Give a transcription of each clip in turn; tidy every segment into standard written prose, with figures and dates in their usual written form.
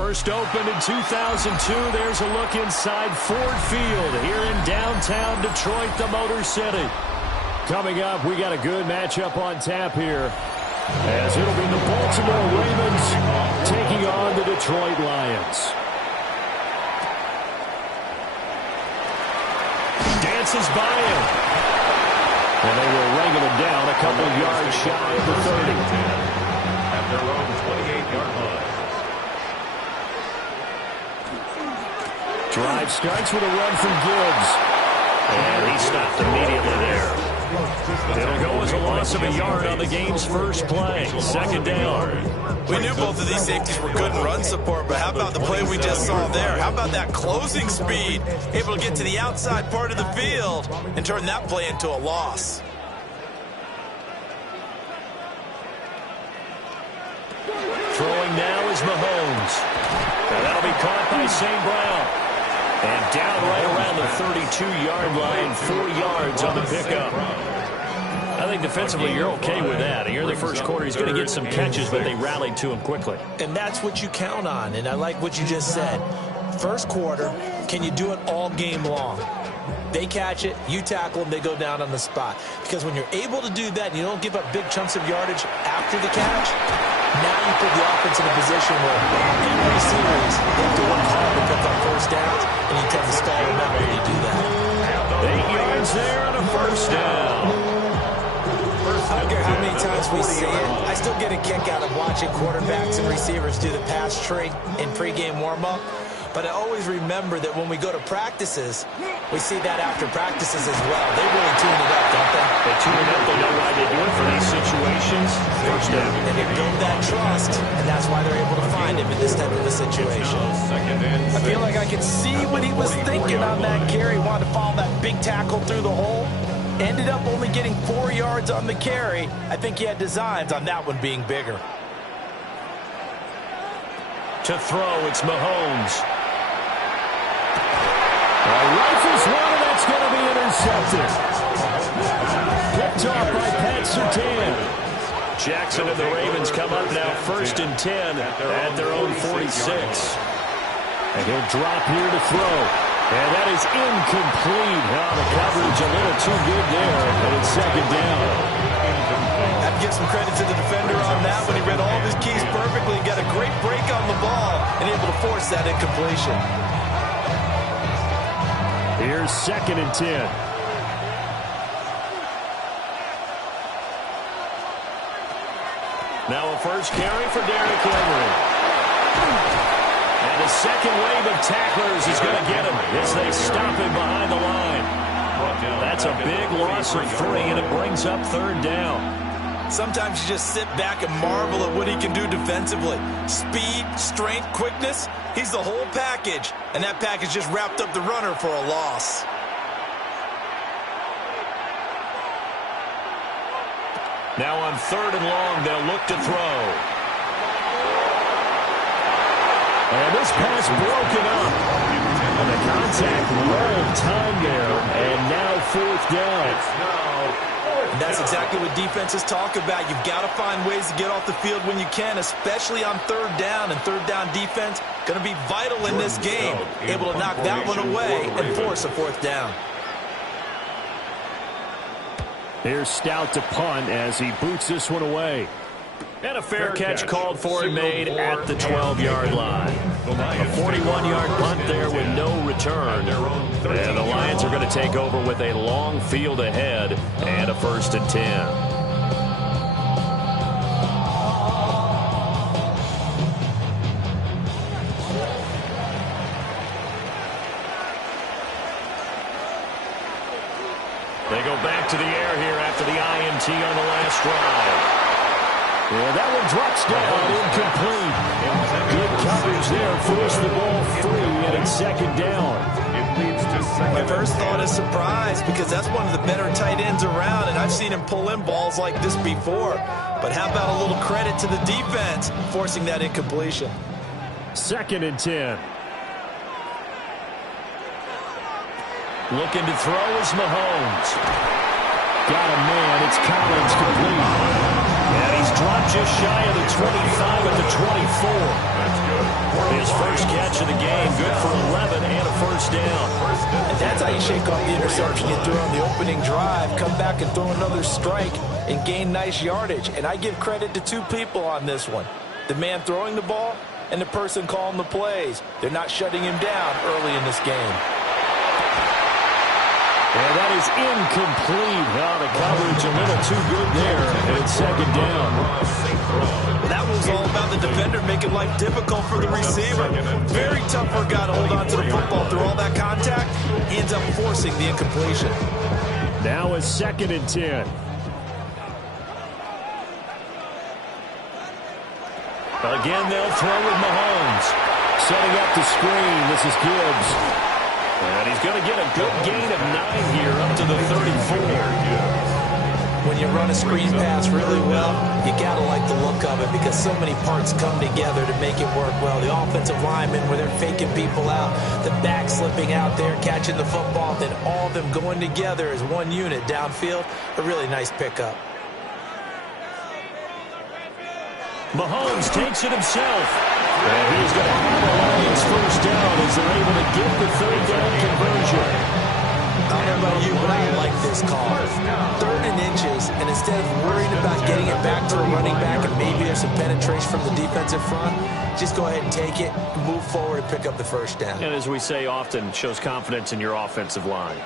First opened in 2002. There's a look inside Ford Field here in downtown Detroit, the Motor City. Coming up, we got a good matchup on tap here, as it'll be the Baltimore Ravens taking on the Detroit Lions. Dances by him. And they will wrangle him down a couple yards shy of the 30. At their own 28-yard line. Drive starts with a run from Gibbs. And he stopped immediately there. It'll go as a loss of a yard on the game's first play. Second down. We knew both of these safeties were good in run support, but how about the play we just saw there? How about that closing speed? Able to get to the outside part of the field and turn that play into a loss. Throwing now is Mahomes. And that'll be caught by St. Brown. And down right around the 32-yard line, 4 yards on the pickup. I think defensively you're okay with that. Here in the first quarter, he's going to get some catches, but they rallied to him quickly. And that's what you count on, and I like what you just said. First quarter, can you do it all game long? They catch it, you tackle them, they go down on the spot. Because when you're able to do that and you don't give up big chunks of yardage after the catch, now you put the offense in a position where every series they have to work hard to pick up first downs, and you tend to stall them out when you do that. 8 yards there on a first down. I don't care how many times we see it, I still get a kick out of watching quarterbacks and receivers do the pass tree in pregame warm-up. But I always remember that when we go to practices, we see that after practices as well. They really tune it up, don't they? They tune it up. They know why they do it for these situations. First down. And they build that trust, and that's why they're able to find him in this type of a situation. I feel like I could see what he was thinking on that carry. Wanted to follow that big tackle through the hole. Ended up only getting 4 yards on the carry. I think he had designs on that one being bigger. To throw, it's Mahomes. Rifles one, and that's going to be intercepted. Picked off by Pat Surtain. Jackson and the Ravens come up now 1st and 10 at their own 46. And he'll drop here to throw. And that is incomplete. Oh, the coverage a little too good there, and it's second down. Have to give some credit to the defender on that when he read all of his keys perfectly and got a great break on the ball and able to force that incompletion. Here's 2nd and 10. Now a first carry for Derrick Henry. And the second wave of tacklers is going to get him as they stop him behind the line. That's a big loss of 3, and it brings up 3rd down. Sometimes you just sit back and marvel at what he can do defensively. Speed, strength, quickness, he's the whole package. And that package just wrapped up the runner for a loss. Now on 3rd and long, they'll look to throw. And this pass broken up. And the contact rolled time there. And now 4th down. And that's exactly what defenses talk about. You've got to find ways to get off the field when you can, especially on 3rd down. And 3rd down defense going to be vital in this game. Able to knock that one away and force a 4th down. Here's Stout to punt as he boots this one away. And a fair catch called for and made at the 12-yard line. A 41-yard punt there with no return. And the Lions are going to take over with a long field ahead and a 1st and 10. They go back to the air here after the INT on the last drive. Yeah, that one drops down, incomplete. Good coverage there, forced the ball free, and it's 2nd down. My first thought is surprise, because that's one of the better tight ends around, and I've seen him pull in balls like this before. But how about a little credit to the defense forcing that incompletion? 2nd and 10. Looking to throw is Mahomes. Got a man. It's Collins complete. And he's dropped just shy of the 25 at the 24. His first catch of the game, good for 11 and a first down. And that's how you shake off the interception you threw on the opening drive, come back and throw another strike and gain nice yardage. And I give credit to two people on this one, the man throwing the ball and the person calling the plays. They're not shutting him down early in this game. And that is incomplete. Oh, the coverage a little too good there, and it's second down. Well, that was all about the defender making life difficult for the receiver. Very tough for a guy to hold on to the football through all that contact. He ends up forcing the incompletion. Now it's 2nd and 10. Again, they'll throw with Mahomes. Setting up the screen. This is Gibbs. And he's going to get a good gain of 9 here up to the 34. When you run a screen pass really well, you got to like the look of it because so many parts come together to make it work well. The offensive linemen, where they're faking people out, the back slipping out there, catching the football, then all of them going together as one unit downfield. A really nice pickup. Mahomes takes it himself. And he's going to have the Lions first down as they're able to get the third down conversion. I don't know about you, but I like this call. 3rd and inches, and instead of worrying about getting it back to a running back and maybe there's some penetration from the defensive front, just go ahead and take it, move forward, and pick up the first down. And as we say often, shows confidence in your offensive line.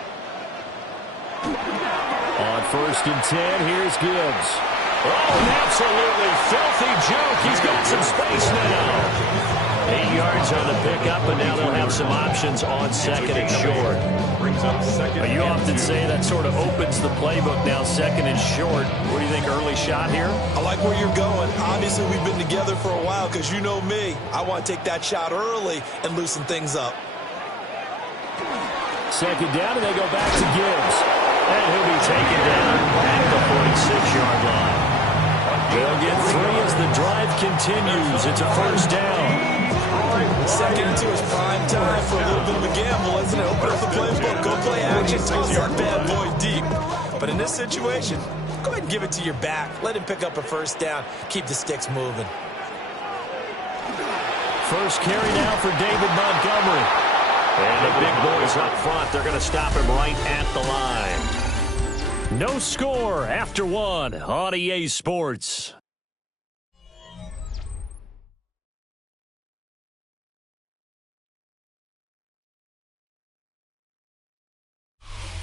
On 1st and 10, here's Gibbs. Oh, an absolutely filthy juke. He's got some space now. 8 yards on the pickup, and now they'll have some options on 2nd and short. You often say that sort of opens the playbook now, 2nd and short. What do you think, early shot here? I like where you're going. Obviously, we've been together for a while because you know me. I want to take that shot early and loosen things up. 2nd down, and they go back to Gibbs. And he'll be taken down at the 46-yard line. They'll get 3 as the drive continues. It's a first down. 2nd and 2 is prime time for a little bit of a gamble, isn't it? Open up the playbook, go play action, toss that bad boy deep. But in this situation, go ahead and give it to your back. Let him pick up a first down. Keep the sticks moving. First carry now for David Montgomery. And the big boys up front, they're going to stop him right at the line. No score after 1 on EA Sports.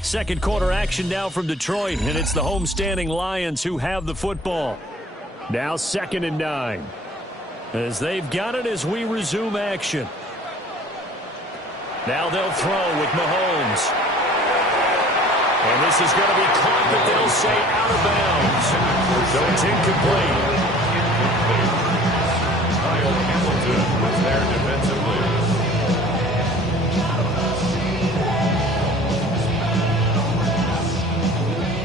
Second quarter action now from Detroit, and it's the homestanding Lions who have the football. Now 2nd and 9. As they've got it as we resume action. Now they'll throw with Mahomes. And this is going to be caught, but they'll say out of bounds. So it's incomplete. Kyle Hamilton was there defensively.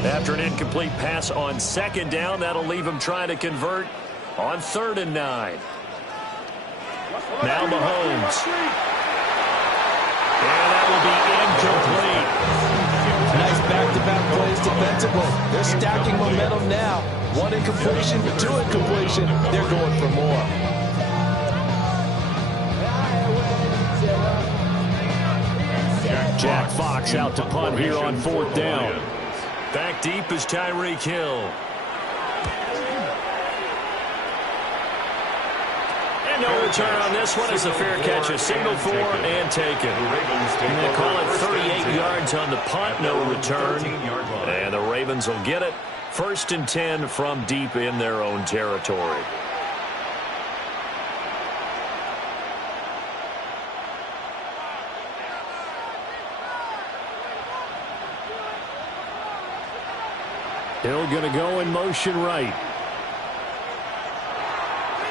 After an incomplete pass on 2nd down, that'll leave him trying to convert on 3rd and 9. Now Mahomes. And that will be incomplete. Nice back-to-back plays defensively. They're stacking momentum now. 1 incompletion, 2 incompletion. They're going for more. Jack Fox out to punt here on 4th down. Back deep is Tyreek Hill. And no return on this one. It's a fair catch, a signal for and taken. And they call it 38 yards on the punt, no return. And the Ravens will get it. 1st and 10 from deep in their own territory. Hill going to go in motion right.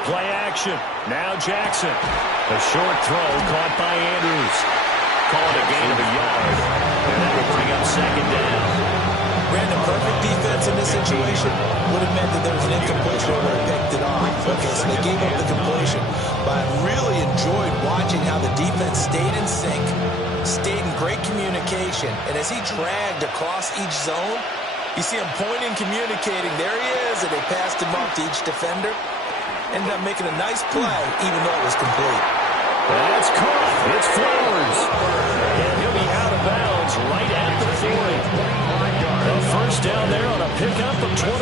Play action. Now Jackson. A short throw caught by Andrews. Call it a gain of a yard. And that will bring up 2nd down. Brandon, perfect defense in this situation would have meant that there was an incompletion or would have picked it off. Okay, so they gave up the completion. But I really enjoyed watching how the defense stayed in sync, stayed in great communication, and as he dragged across each zone, You see him pointing, communicating. There he is, and they passed him off to each defender. Ended up making a nice play, even though it was complete. That's caught. It's Flowers. And he'll be out of bounds right at the 40. A first down there on a pickup of 25.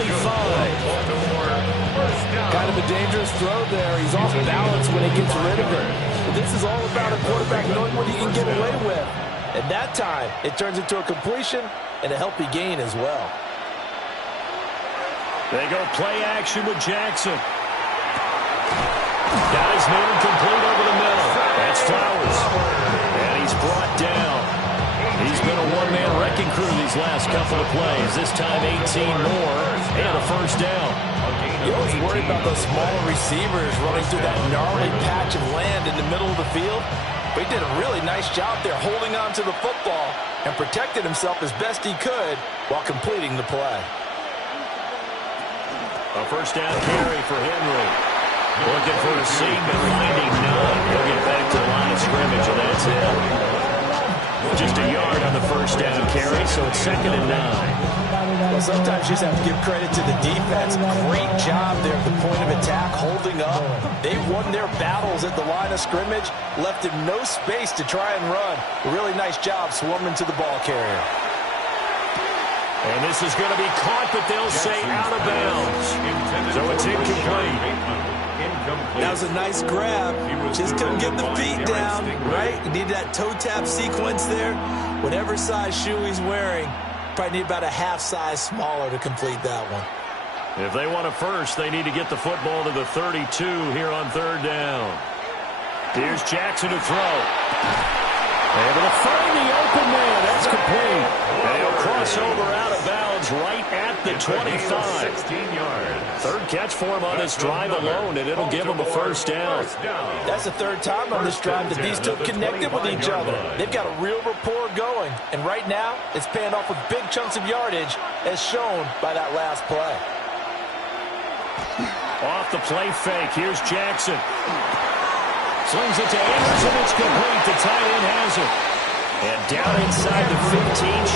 Kind of a dangerous throw there. He's off balance when he gets rid of it. But this is all about a quarterback knowing what he can get away with. At that time, it turns into a completion and a healthy gain as well. They go play action with Jackson. Got his man complete over the middle. That's Flowers. And he's brought down. He's been a one-man wrecking crew these last couple of plays. This time 18 more and a first down. You always worry about those smaller receivers running through that gnarly patch of land in the middle of the field. But he did a really nice job there holding on to the football and protected himself as best he could while completing the play. A first down carry for Henry. Looking for a seam, but finding none. He'll get back to the line of scrimmage, and that's it. Just a yard on the first down carry, so it's 2nd and 9. Well, sometimes you just have to give credit to the defense. Great job there at the point of attack, holding up. They won their battles at the line of scrimmage, left him no space to try and run. A really nice job swarming to the ball carrier. And this is going to be caught, but they'll say out of bounds. So it's incomplete. That was a nice grab. Just couldn't get the feet down, right? You need that toe tap sequence there. Whatever size shoe he's wearing, probably need about a half size smaller to complete that one. If they want a first, they need to get the football to the 32 here on 3rd down. Here's Jackson to throw. Able to find the open man. That's complete. And he'll cross over out of bounds right at the 25. 16-yard. 3rd catch for him on this drive alone, and it'll give him a first down. That's the 3rd time on this drive that these two have connected with each other. They've got a real rapport going. And right now, it's paying off with big chunks of yardage, as shown by that last play. Off the play fake. Here's Jackson. Slings it to Anderson. It's complete. The tight end has it. And down inside the 15,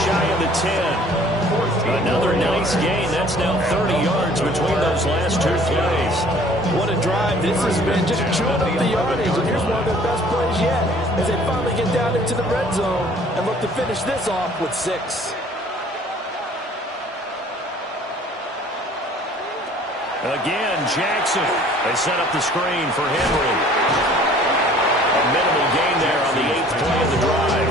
shy of the 10. Another nice gain. That's now 30 yards between those last 2 plays. What a drive this has been. Just chewing up the yardage. And here's one of their best plays yet as they finally get down into the red zone and look to finish this off with 6. Again, Jackson. They set up the screen for Henry. A minimal gain there on the 8th play of the drive.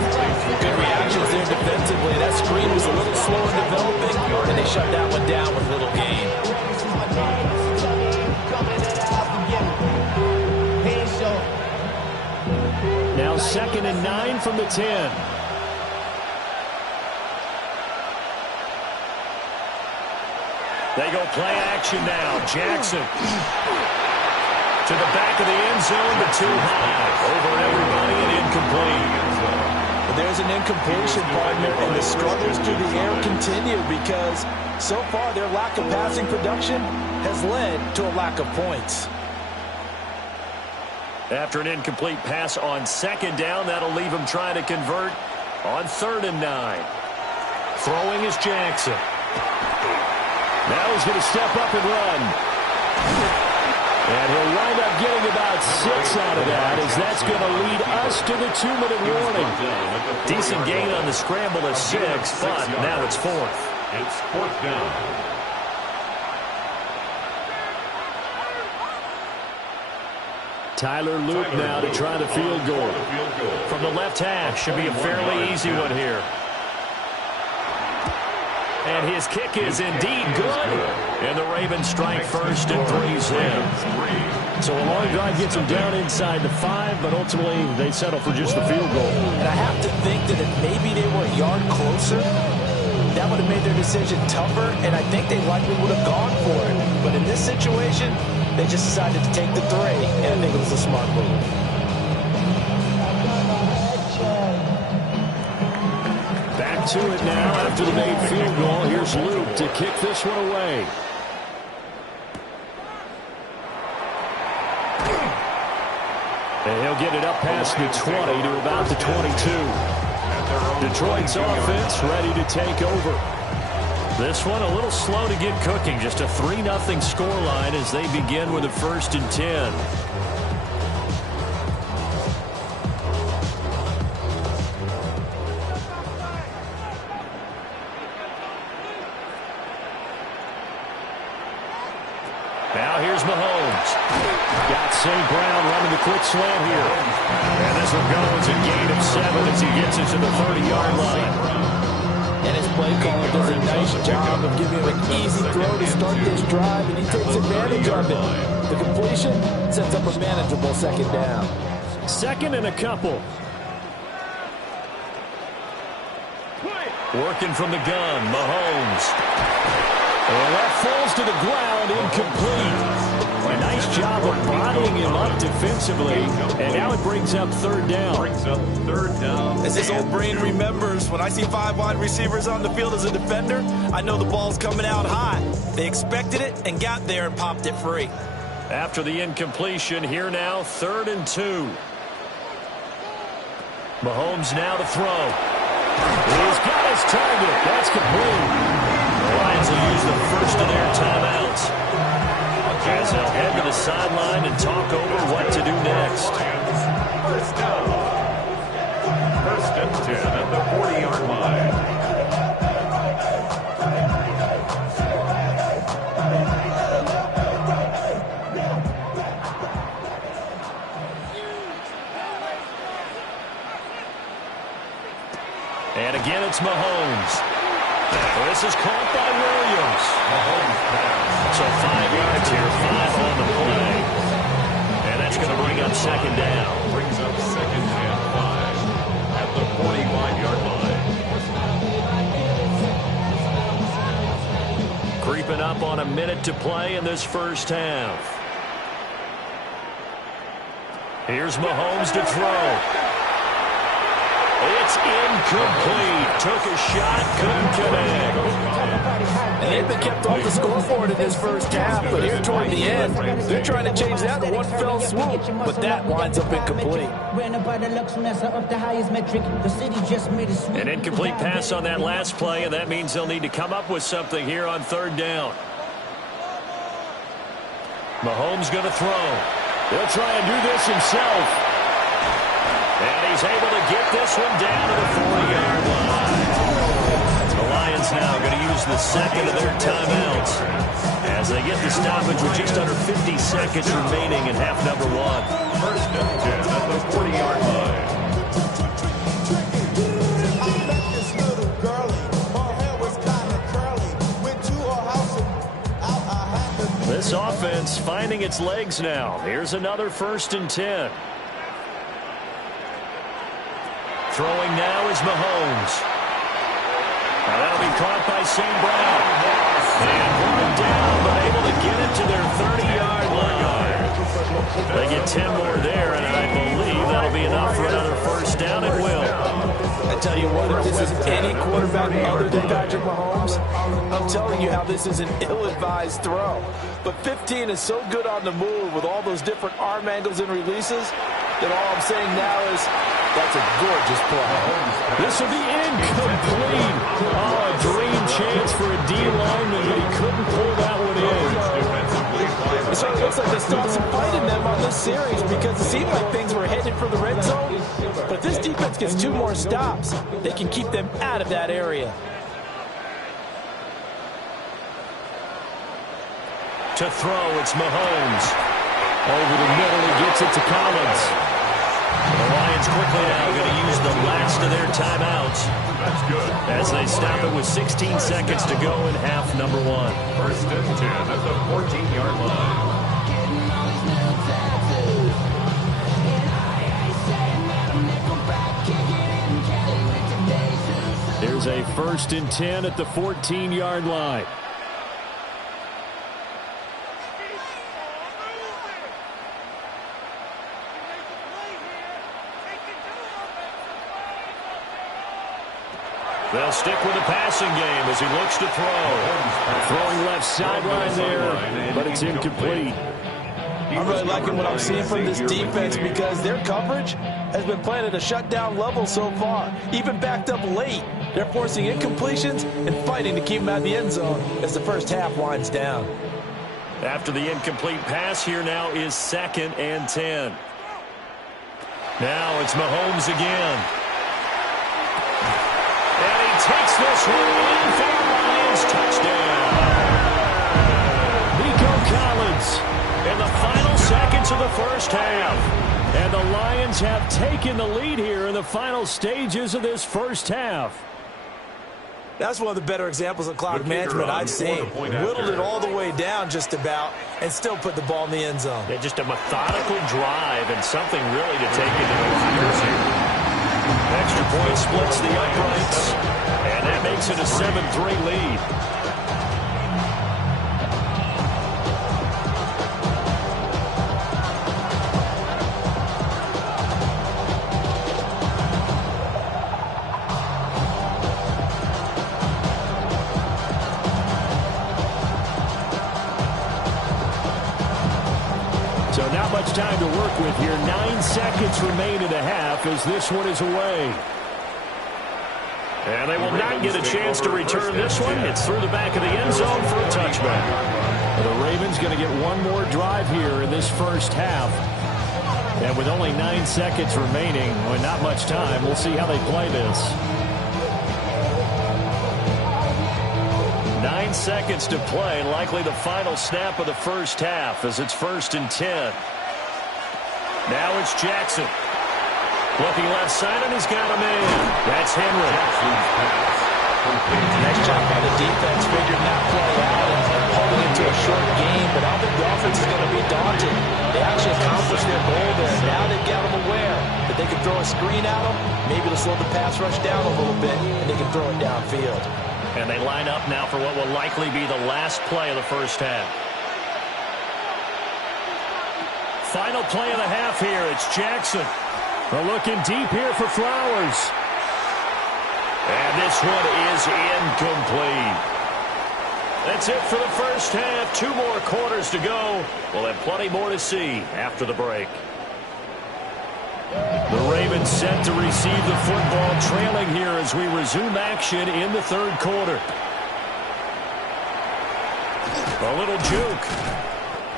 Good reactions there defensively. That screen was a little slow in developing, and they shut that one down with little gain. Now 2nd and 9 from the 10. They go play action now. Jackson. To the back of the end zone, but too high. Over everybody and incomplete. But there's an incompletion, partner, and the struggles through the air continue because so far their lack of passing production has led to a lack of points. After an incomplete pass on 2nd down, that'll leave him trying to convert on 3rd and 9. Throwing is Jackson. Now he's going to step up and run. And he'll wind up getting about 6 out of that, as that's going to lead us to the 2-minute warning. Decent gain on the scramble of 6, but now it's 4th. It's 4th down. Tyler Luke now to try the field goal. From the left hash, should be a fairly easy one here. And his kick is indeed good. And the Ravens strike first and 3's in. So a long drive gets them down inside the 5, but ultimately they settle for just the field goal. And I have to think that if maybe they were a yard closer, that would have made their decision tougher, and I think they likely would have gone for it. But in this situation, they just decided to take the 3, and I think it was a smart move. Back to it now after the made field goal. Here's Luke to kick this one away. And he'll get it up past the 20 to about the 22. Detroit's offense ready to take over. This one a little slow to get cooking. Just a 3-0 scoreline as they begin with a 1st and 10. Now here's Mahomes. Got St. Brown running the quick slant here. And this one goes a gain of 7 as he gets it to the 30-yard line. And his play caller does a nice job of giving him an easy throw to start this drive, and he takes advantage of it. The completion sets up a manageable 2nd down. 2nd and a couple. Working from the gun, Mahomes. And that falls to the ground, incomplete. A nice job of bodying him up defensively, and now it brings up 3rd down. As his old brain remembers, when I see 5 wide receivers on the field as a defender, I know the ball's coming out high. They expected it and got there and popped it free. After the incompletion, here now, 3rd and 2. Mahomes now to throw. He's got his target. That's complete. The Lions will use the first of their timeouts, as they'll head to the sideline and talk over what to do next. 1st down. 1st and 10 at the 40-yard line. And again, it's Mahomes. This is caught by Williams. So 5 yards here, 5 on the play. And that's going to bring up 2nd down. Brings up 2nd and 5 at the 45-yard line. Creeping up on a minute to play in this 1st half. Here's Mahomes to throw. It's incomplete. Took a shot, couldn't connect. And they've been kept off the scoreboard in this 1st half, but here toward the end, they're trying to change that in one fell swoop, but that winds up incomplete. An incomplete pass on that last play, and that means they'll need to come up with something here on 3rd down. Mahomes going to throw. He'll try and do this himself. And he's able to get this one down to the 40-yard line. The Lions now going to use the 2nd of their timeouts as they get the stoppage with just under 50 seconds remaining in half number 1. 1st and 10 at the 40-yard line. This offense finding its legs now. Here's another 1st and 10. Throwing now is Mahomes. Now that'll be caught by St. Brown. And brought down, but able to get it to their 30-yard line. They get 10 more there, and I believe that'll be enough for another 1st down. It will. I tell you what, if this is any quarterback other than Patrick Mahomes, I'm telling you how this is an ill-advised throw. But 15 is so good on the move with all those different arm angles and releases that all I'm saying now is that's a gorgeous play. This will be incomplete. Oh, a dream chance for a D lineman, but he couldn't pull that one in. It sort of looks like they stopped some fight in them on this series because it seemed like things were headed for the red zone. But if this defense gets 2 more stops, they can keep them out of that area. To throw, it's Mahomes. Over the middle, he gets it to Collins. The Lions quickly now going to use the last of their timeouts. That's good. As they stop it with 16 seconds to go in half number 1. 1st and 10 at the 14-yard line. There's a 1st and 10 at the 14-yard line. They'll stick with the passing game as he looks to throw. Throwing left sideline there, but it's incomplete. I'm really liking what I'm seeing from this defense because their coverage has been playing at a shutdown level so far. Even backed up late, they're forcing incompletions and fighting to keep them out of the end zone as the first half winds down. After the incomplete pass, here now is 2nd and 10. Now it's Mahomes again. And he takes this one in for the Lions touchdown. Nico Collins in the final seconds of the first half. And the Lions have taken the lead here in the final stages of this first half. That's one of the better examples of clock management I've seen. Whittled it all the way down just about and still put the ball in the end zone. Yeah, just a methodical drive and something really to take into the lockers here. Extra point splits the uprights, and that makes it a 7-3 lead. So not much time to work with here. 9 seconds remain in the half as this one is away. And they will not get a chance to return this one. It's through the back of the end zone for a touchback. The Ravens going to get one more drive here in this first half. And with only 9 seconds remaining, well, not much time, we'll see how they play this. 9 seconds to play, likely the final snap of the first half as it's 1st and 10. Now it's Jackson. Looking left side, and he's got a man. That's Henry. Nice job by the defense figuring that play out and holding it to a short game, but I don't think the offense is going to be daunted. They actually accomplished their goal there. Now they've got them aware that they can throw a screen at them, maybe to slow the pass rush down a little bit, and they can throw it downfield. And they line up now for what will likely be the last play of the first half. Final play of the half here. It's Jackson. They're looking deep here for Flowers. And this one is incomplete. That's it for the first half. 2 more quarters to go. We'll have plenty more to see after the break. The Ravens set to receive the football, trailing here as we resume action in the third quarter. A little juke.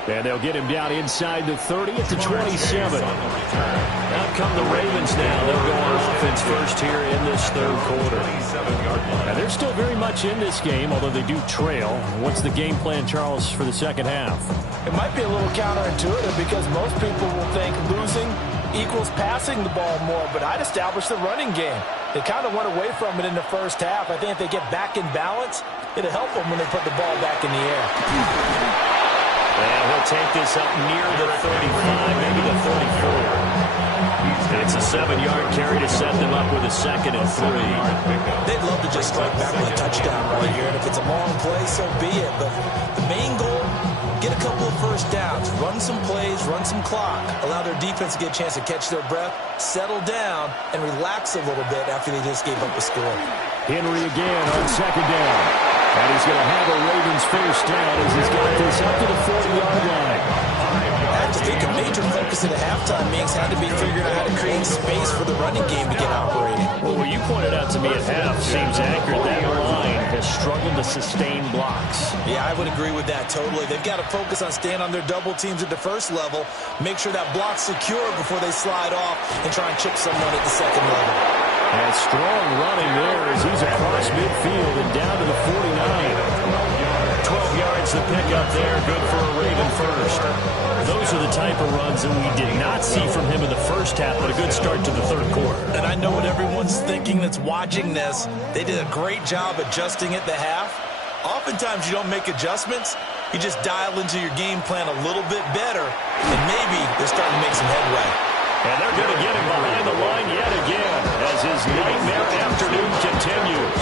And they'll get him down inside the 30 at the 27. Out come the Ravens now. They'll go on offense first here in this third quarter. And they're still very much in this game, although they do trail. What's the game plan, Charles, for the second half? It might be a little counterintuitive because most people will think losing equals passing the ball more, but I'd establish the running game. They kind of went away from it in the first half. I think if they get back in balance, it'll help them when they put the ball back in the air. And he'll take this up near the 35, maybe the 34. It's a 7-yard carry to set them up with a 2nd and 3. They'd love to just strike back with a touchdown right here, and if it's a long play, so be it. But the main goal, get a couple of first downs, run some plays, run some clock, allow their defense to get a chance to catch their breath, settle down, and relax a little bit after they just gave up a score. Henry again on 2nd down. And he's going to have a Ravens first down as he's got this up to the 40-yard line. I just think a major focus at the halftime means had to be figuring out how to create space for the running game to get operating. Well, what you pointed out to me at half seems accurate. That line has struggled to sustain blocks. Yeah, I would agree with that totally. They've got to focus on staying on their double teams at the first level, make sure that block's secure before they slide off and try and chip someone at the second level. And strong running there as he's across midfield and down to the 49. 12 yards to pick up there. Good for a Raven first. Those are the type of runs that we did not see from him in the first half, but a good start to the third quarter. And I know what everyone's thinking that's watching this. They did a great job adjusting at the half. Oftentimes you don't make adjustments. You just dial into your game plan a little bit better, and maybe they're starting to make some headway. And they're going to get him behind the line yet again as his nightmare afternoon continues.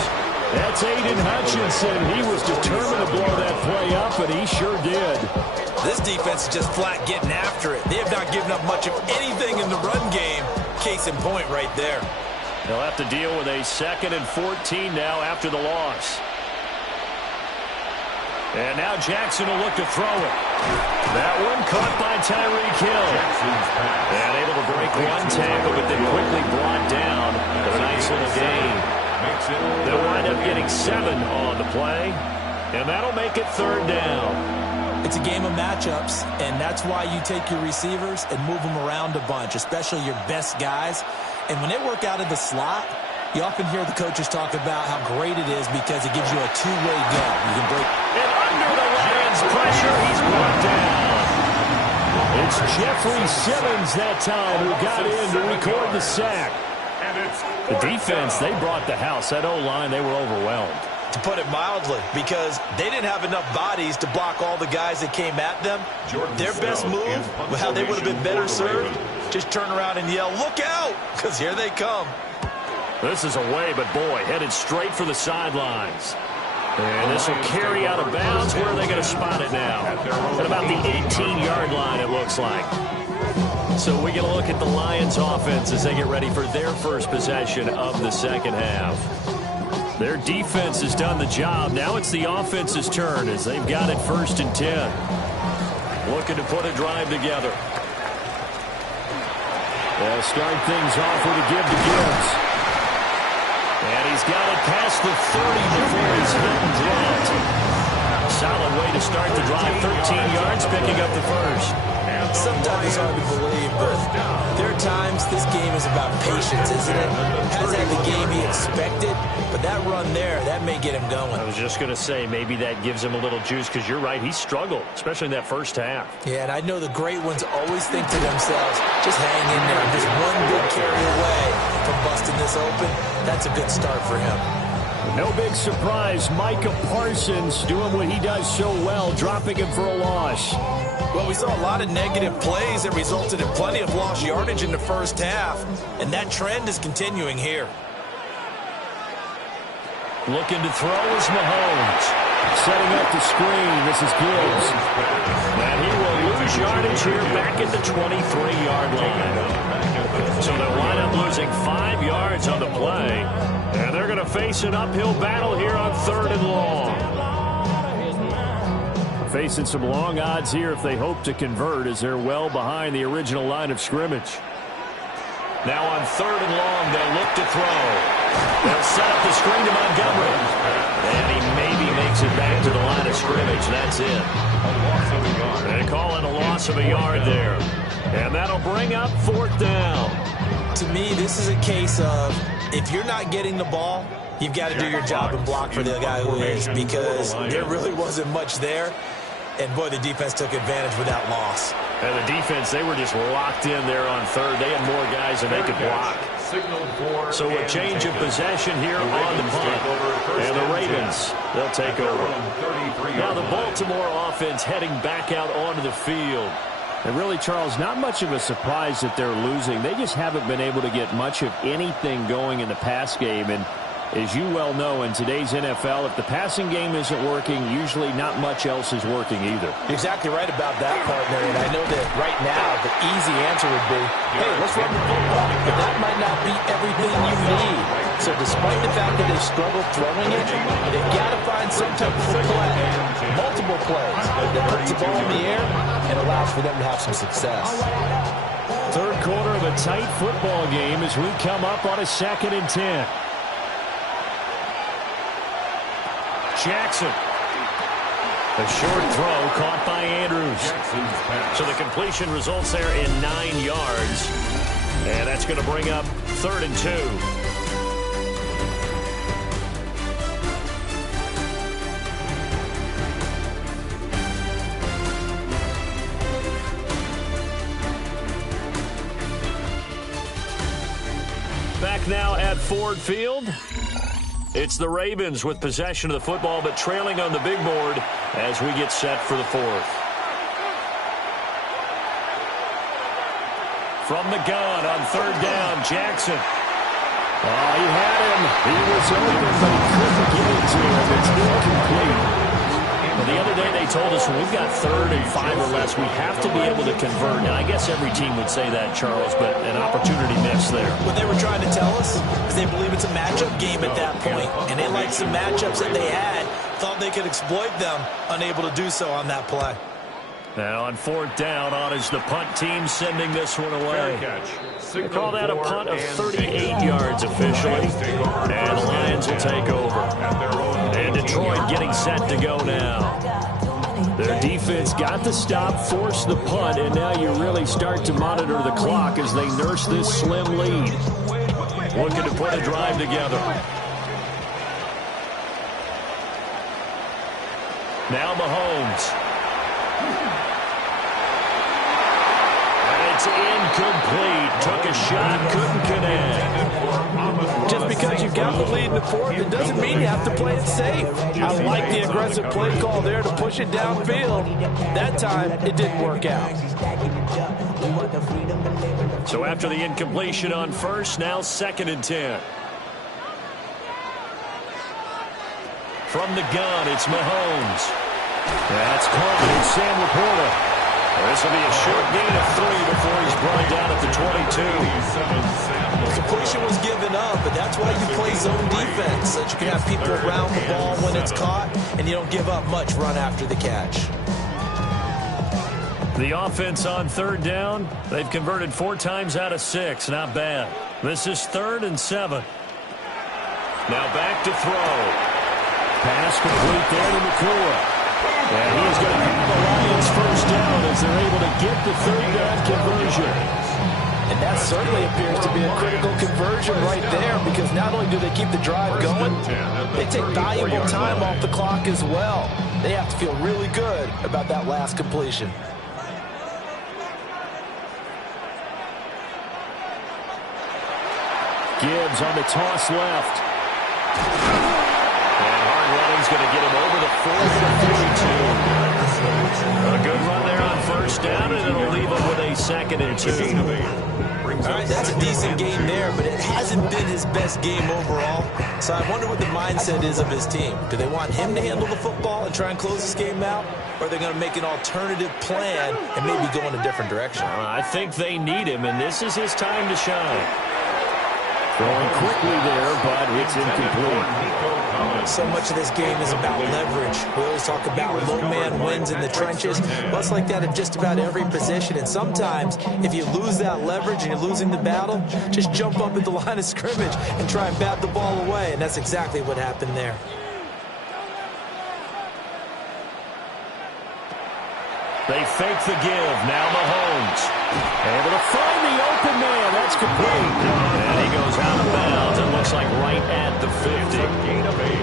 That's Aiden Hutchinson. He was determined to blow that play up, and he sure did. This defense is just flat getting after it. They have not given up much of anything in the run game. Case in point right there. They'll have to deal with a 2nd and 14 now after the loss. And now Jackson will look to throw it. That one caught by Tyreek Hill. And able to break one tackle, but then quickly brought down with a nice little gain. They'll wind up getting 7 on the play. And that'll make it 3rd down. It's a game of matchups, and that's why you take your receivers and move them around a bunch, especially your best guys. And when they work out of the slot, you often hear the coaches talk about how great it is because it gives you a two-way go. You can break. And under the Lions' pressure, he's brought down. It's Jeffrey Simmons that time who got in to record the sack. The defense, they brought the house. That O-line, they were overwhelmed. To put it mildly, because they didn't have enough bodies to block all the guys that came at them. Their best move, how they would have been better served, just turn around and yell, "Look out!" because here they come. This is away, but boy, headed straight for the sidelines. And this will carry out of bounds. Where are they going to spot it now? At about the 18-yard line, it looks like. So we get a look at the Lions offense as they get ready for their first possession of the second half. Their defense has done the job. Now it's the offense's turn as they've got it 1st and 10. Looking to put a drive together. They'll start things off with a give to Gibbs. And he's got it past the 30 before he's hit and dropped. Solid way to start the drive. 13 yards, picking up the first. Sometimes it's hard to believe, but there are times this game is about patience, isn't it? Hasn't had the game he expected, but that run there, that may get him going. I was just going to say, maybe that gives him a little juice, because you're right, he struggled, especially in that first half. Yeah, and I know the great ones always think to themselves, just hang in there. Just one big carry away from busting this open. That's a good start for him. No big surprise, Micah Parsons doing what he does so well, dropping him for a loss. Well, we saw a lot of negative plays that resulted in plenty of lost yardage in the first half, and that trend is continuing here. Looking to throw is Mahomes. Setting up the screen, this is Gibbs. And he will lose yardage here back at the 23-yard line. So they'll wind up losing 5 yards on the play. And they're going to face an uphill battle here on 3rd and long. Facing some long odds here if they hope to convert, as they're well behind the original line of scrimmage. Now on 3rd and long, they'll look to throw. They'll set up the screen to Montgomery. And he maybe makes it back to the line of scrimmage. That's it. They call it a loss of a yard there. And that'll bring up 4th down. To me, this is a case of if you're not getting the ball, you've got to do your job and block for the guy who is, because there really wasn't much there. And, boy, the defense took advantage with that loss. And the defense, they were just locked in there on 3rd. They had more guys than they could block. So a change of possession here on the punt. And the Ravens, they'll take over. Now the Baltimore offense heading back out onto the field. And really, Charles, not much of a surprise that they're losing. They just haven't been able to get much of anything going in the pass game. And as you well know, in today's NFL, if the passing game isn't working, usually not much else is working either. You're exactly right about that, partner. And I know that right now the easy answer would be, hey, let's run the football. But that might not be everything you need. So despite the fact that they've struggled throwing it, they've got to find some type of play, multiple plays, that puts the ball in the air and allows for them to have some success. 3rd quarter of a tight football game as we come up on a 2nd and 10. Jackson. A short throw caught by Andrews. So the completion results there in 9 yards. And that's going to bring up 3rd and 2. Back now at Ford Field. It's the Ravens with possession of the football, but trailing on the big board as we get set for the 4th. From the gun on 3rd down, Jackson. Oh, he had him. He was open, but he couldn't get it to him. It's incomplete. Well, the other day they told us when we've got 3rd and 5 or less, we have to be able to convert. And I guess every team would say that, Charles, but an opportunity missed there. What they were trying to tell us is they believe it's a matchup game at that point, and they liked some matchups that they had thought they could exploit them, unable to do so on that play. Now on 4th down, on is the punt team sending this one away. They call that a punt of 38 yards officially. And the Lions will take over. And Detroit getting set to go now. Their defense got the stop, forced the punt, and now you really start to monitor the clock as they nurse this slim lead. Looking to put a drive together. Now Mahomes. And it's incomplete. Took a shot, couldn't connect. Just because you got the lead in the fourth, it doesn't mean you have to play it safe. I like the aggressive play call there to push it downfield. That time, it didn't work out. So after the incompletion on first, now 2nd and 10. From the gun, it's Mahomes. That's caught in Sam Laporta. This will be a short gain of 3 before he's brought down at the 22. The completion was given up, but that's why you play zone defense, so that you can have people around the ball when it's caught, and you don't give up much run after the catch. The offense on 3rd down, they've converted 4 times out of 6. Not bad. This is 3rd and 7. Now back to throw. Pass complete there to McCoy. And he's going to have the Lions 1st down as they're able to get the 3rd down conversion. And that certainly appears to be a critical conversion right there, because not only do they keep the drive going, they take valuable time off the clock as well. They have to feel really good about that last completion. Gibbs on the toss left. And hard running's going to get him over the 42. A good run there on 1st down, and it'll leave him with a 2nd and 2. All right, that's a decent game there, but it hasn't been his best game overall. So I wonder what the mindset is of his team. Do they want him to handle the football and try and close this game out? Or are they going to make an alternative plan and maybe go in a different direction? I think they need him, and this is his time to shine. Throwing quickly there, but it's incomplete. So much of this game is about leverage. We always talk about low man wins in the trenches. Well, it's like that in just about every position. And sometimes, if you lose that leverage and you're losing the battle, just jump up at the line of scrimmage and try and bat the ball away. And that's exactly what happened there. They fake the give. Now Mahomes. Able to find the open man. That's complete. And he goes out of bounds. It looks like right at the 50.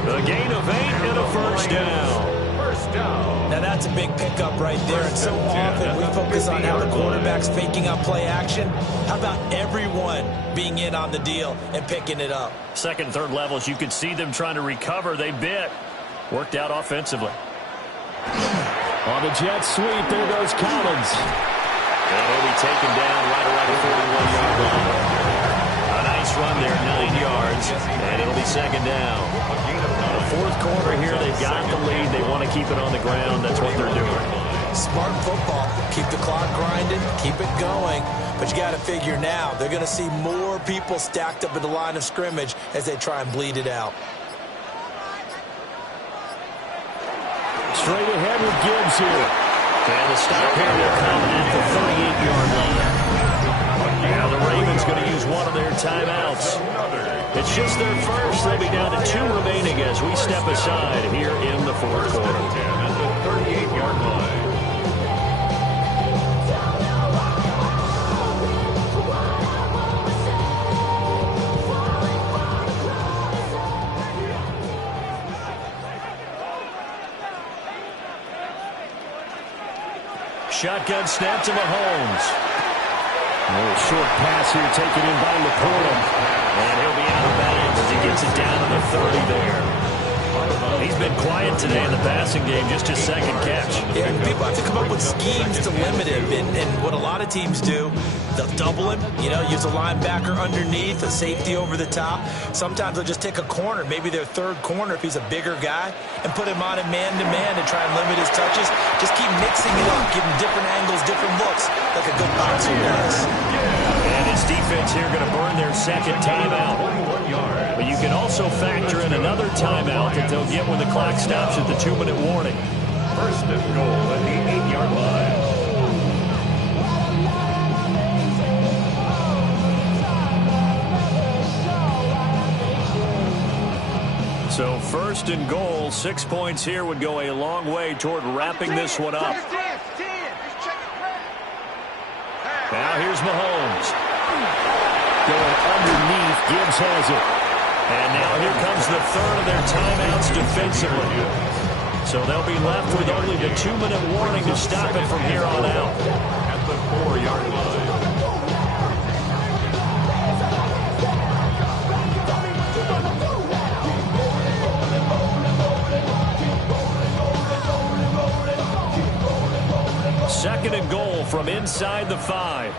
A gain of 8 and a 1st down. Now that's a big pickup right there. And so often we focus on how the quarterback's faking out play action. How about everyone being in on the deal and picking it up? 2nd, 3rd levels, you could see them trying to recover. They bit. Worked out offensively. On the jet sweep, there goes Collins. And he'll be taken down right around the 41-yard line. A nice run there, 9 yards, and it'll be 2nd down. The 4th quarter here, they've got the lead. They want to keep it on the ground. That's what they're doing. Smart football. Keep the clock grinding, keep it going. But you got to figure now, they're going to see more people stacked up at the line of scrimmage as they try and bleed it out. Straight ahead with Gibbs here. And the stop here will come at the 38-yard line. Now the Ravens going to use one of their timeouts. It's just their first. They'll be down to 2 remaining as we step aside here in the 4th quarter. At the 38-yard line. Shotgun snap to Mahomes. A little short pass here taken in by Laporta. And he'll be out of bounds as he gets it down to the 30 there. He's been quiet today in the passing game, just his 2nd catch. Yeah, people have have to come up with schemes to limit him. And what a lot of teams do, they'll double him, use a linebacker underneath, a safety over the top. Sometimes they'll just take a corner, maybe their third corner if he's a bigger guy, and put him on a man-to-man to try and limit his touches. Just keep mixing it up, give him different angles, different looks, like a good boxer does. And his defense here going to burn their second timeout. But you can also factor in another timeout that they'll get when the clock stops at the 2-minute warning. First and goal at the 8-yard line. So first and goal, 6 points here would go a long way toward wrapping this one up. Now here's Mahomes. Going underneath, Gibbs has it. And now here comes the third of their timeouts defensively. So they'll be left with only the 2-minute warning to stop it from here on out. At the 4-yard line. Second and goal from inside the 5.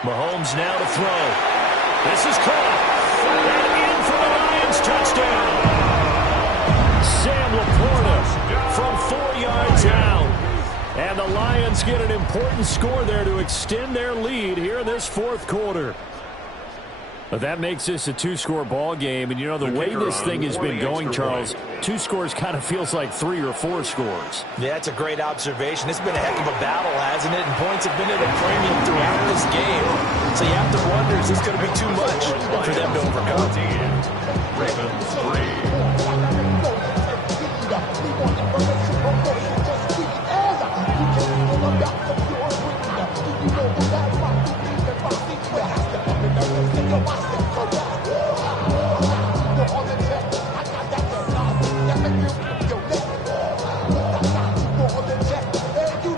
Mahomes now to throw. This is caught. And in for the Lions touchdown. Sam Laporta from 4 yards out. And the Lions get an important score there to extend their lead here in this fourth quarter. But that makes this a 2-score ball game. And, the way this thing has been going, Charles, 2 scores kind of feels like 3 or 4 scores. Yeah, that's a great observation. It's been a heck of a battle, hasn't it? And points have been at a premium throughout this game. So you have to wonder, is this going to be too much for them to overcome? Ravens 3.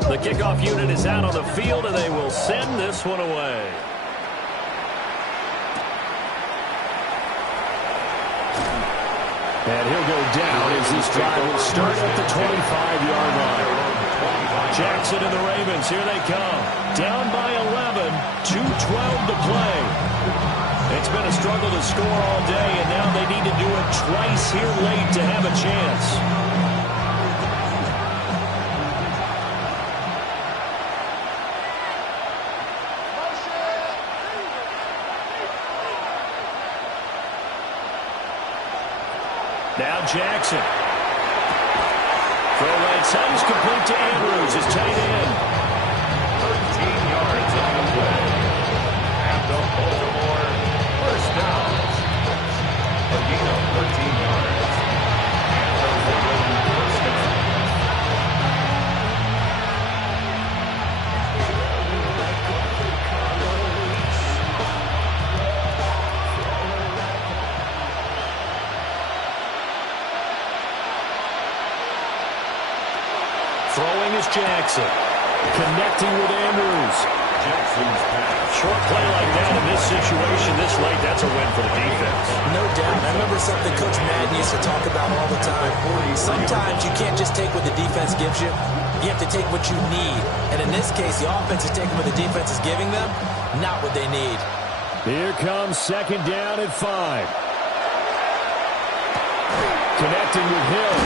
The kickoff unit is out on the field, and they will send this one away. And he'll go down as this drive will start at the 25-yard line. Jackson and the Ravens, here they come. Down by 11, 2:12 to play. It's been a struggle to score all day, and now they need to do it twice here late to have a chance. Now Jackson. Throw right side is complete to Andrews, his tight end. 13 yards on the play. At the Baltimore first down. A gain of 13 yards. And the Ravens first down. Throwing is Jackson. Connecting with Andrews. Jackson's pass. Short play like that in this situation this late, that's a win for the defense. No doubt. I remember something Coach Madden used to talk about all the time. Sometimes you can't just take what the defense gives you. You have to take what you need. And in this case, the offense is taking what the defense is giving them, not what they need. Here comes second down at 5. Connecting with Hill.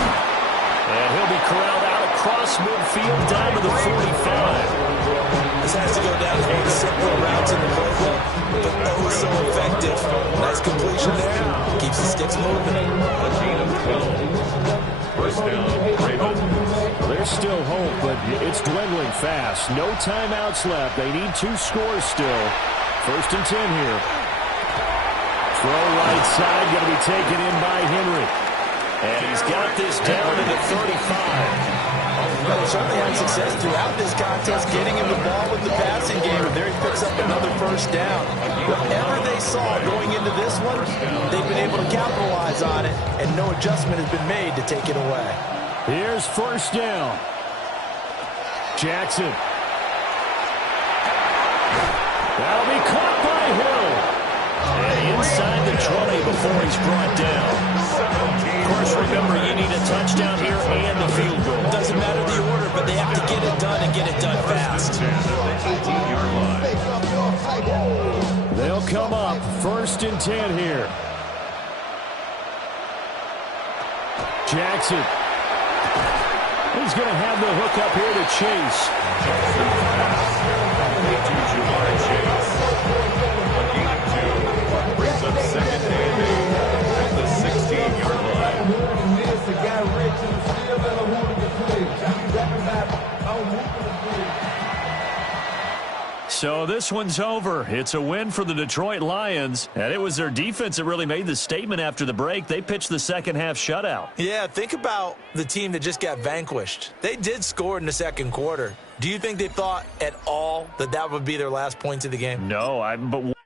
And he'll be corralled out across midfield down to the 45. This has to go down as one of the simpler routes in the playbook, but oh so effective. Nice completion there. Keeps the sticks moving. A gain of 12. First down, Ravens. There's still hope, but it's dwindling fast. No timeouts left. They need 2 scores still. First and 10 here. Throw right side, going to be taken in by Henry. And he's got this down to the 35. Well, they certainly had success throughout this contest, getting him the ball in the passing game, and there he picks up another first down. Whatever they saw going into this one, they've been able to capitalize on it, and no adjustment has been made to take it away. Here's first down. Jackson. That'll be caught by Hill. And inside the 20 before he's brought down. Of course, remember, you need a touchdown here and a field goal. Doesn't matter the order, but they have to get it done and get it done fast. They'll come up 1st and 10 here. Jackson. He's going to have the hook up here to Chase. Brings up 2nd and 8 at the 16-yard line. So this one's over. It's a win for the Detroit Lions, and it was their defense that really made the statement after the break. They pitched the second half shutout. Yeah, think about the team that just got vanquished. They did score in the second quarter. Do you think they thought at all that that would be their last points of the game? No, but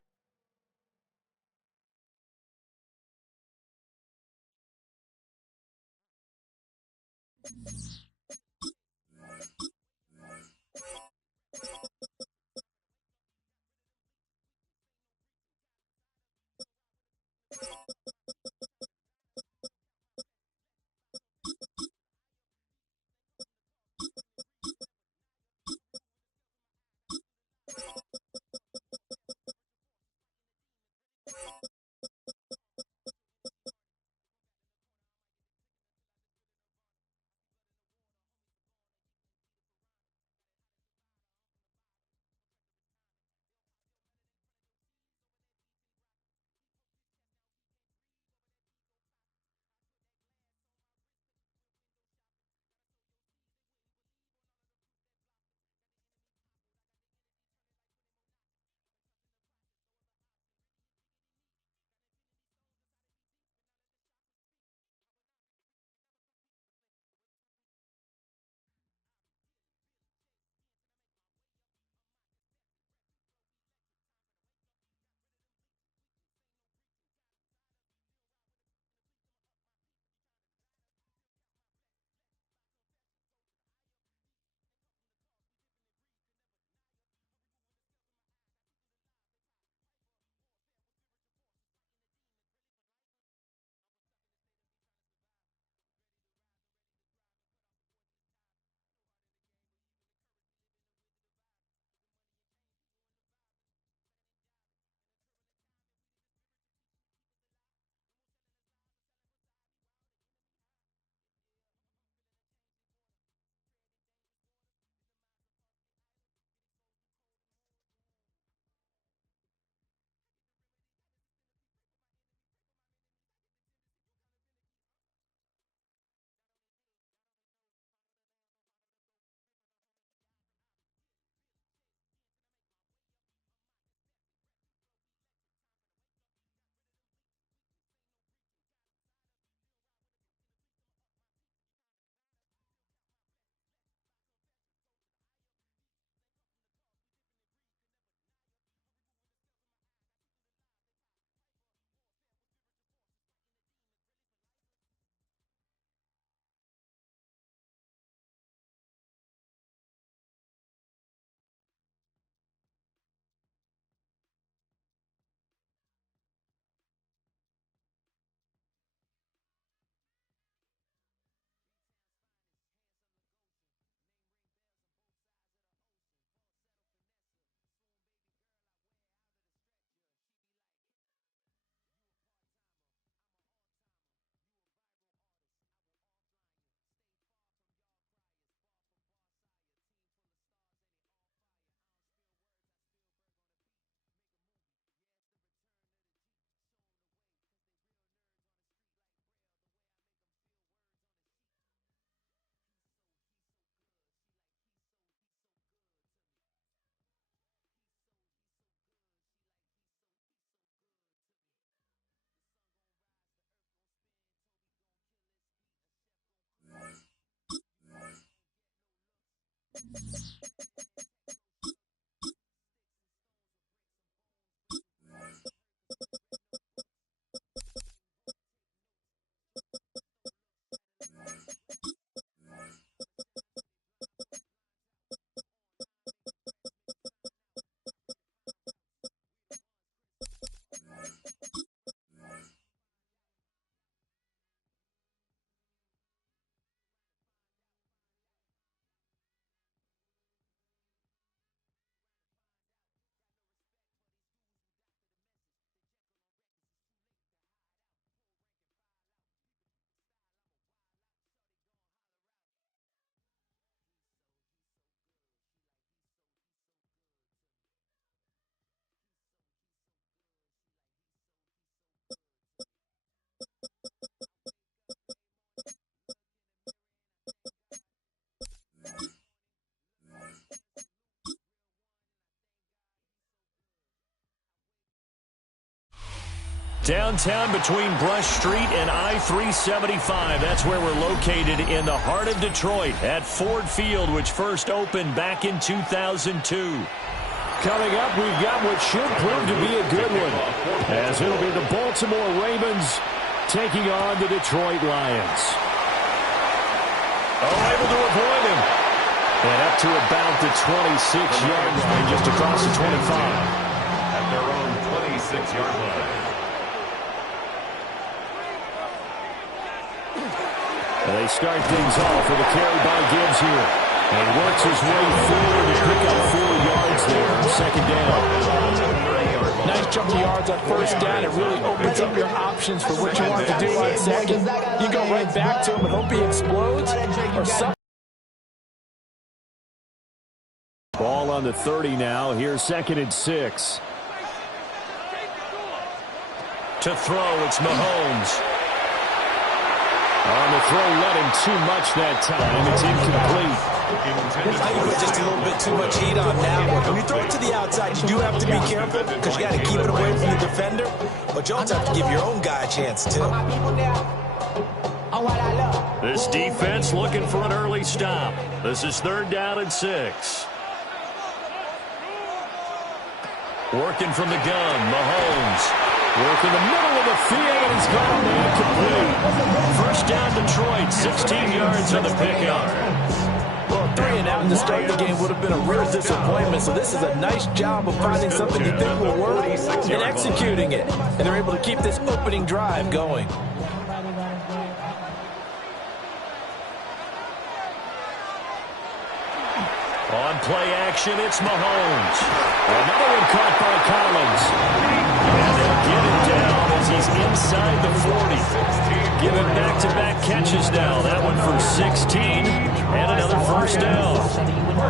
Downtown between Brush Street and I-375. That's where we're located in the heart of Detroit at Ford Field, which first opened back in 2002. Coming up, we've got what should prove to be a good one, as it'll be the Baltimore Ravens taking on the Detroit Lions. Oh, able to avoid him. And up to about the 26-yard line, just across the 25. At their own 26-yard line. And they start things off with a carry by Gibbs here. And he works his way forward to pick up 4 yards there on second down. Nice chunk of yards on first down. It really opens up your options for what you want to do on second. You go right back to him and hope he explodes or something. Ball on the 30 now. Here's 2nd and 6. To throw, it's Mahomes. On the throw, let him too much that time. It's incomplete. I think put just a little bit too much heat on that one. When you throw it to the outside, you do have to be careful because you got to keep it away from the defender. But you also have to give your own guy a chance, too. This defense looking for an early stop. This is 3rd down and 6. Working from the gun, Mahomes. Working the middle of the field, and he's got him incomplete. First down, Detroit, 16 yards on the pickup. Well, 3 and out to start the game would have been a real disappointment, so this is a nice job of finding something you think will work and executing it. And they're able to keep this opening drive going. On play action, it's Mahomes. Another one caught by Collins. And they'll get it down as he's inside the 40. Giving back-to-back catches now. That one for 16 and another first down.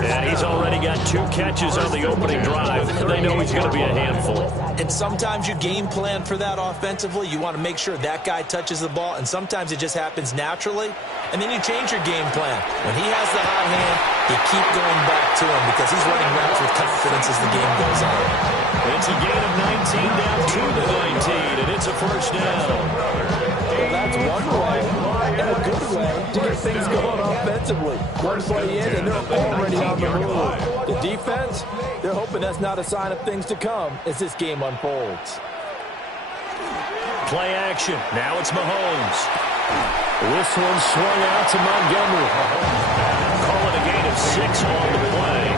And he's already got 2 catches on the opening drive. They know he's going to be a handful. And sometimes you game plan for that offensively. You want to make sure that guy touches the ball, and sometimes it just happens naturally. And then you change your game plan. When he has the hot hand, you keep going back to him because he's running routes with confidence as the game goes on. It's a gain of 19 down to the 19, and it's a first down. Well, that's one way, and a good way, to get things going offensively. One play in, and they're already on the move. The defense, they're hoping that's not a sign of things to come as this game unfolds. Play action. Now it's Mahomes. This one swung out to Montgomery. Call it a gain of 6 on the play.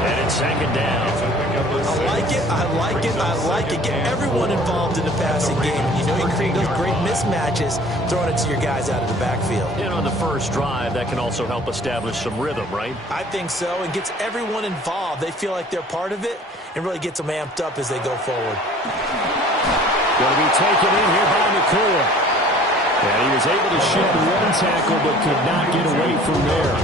And it's 2nd down. I like it, I like it, I like it. Get everyone involved in the passing game. You know, you create those great mismatches throwing it to your guys out of the backfield. And on the first drive, that can also help establish some rhythm, right? I think so. It gets everyone involved. They feel like they're part of it and really gets them amped up as they go forward. Going to be taken in here by McCoy. And he was able to shed 1 tackle but could not get away from there.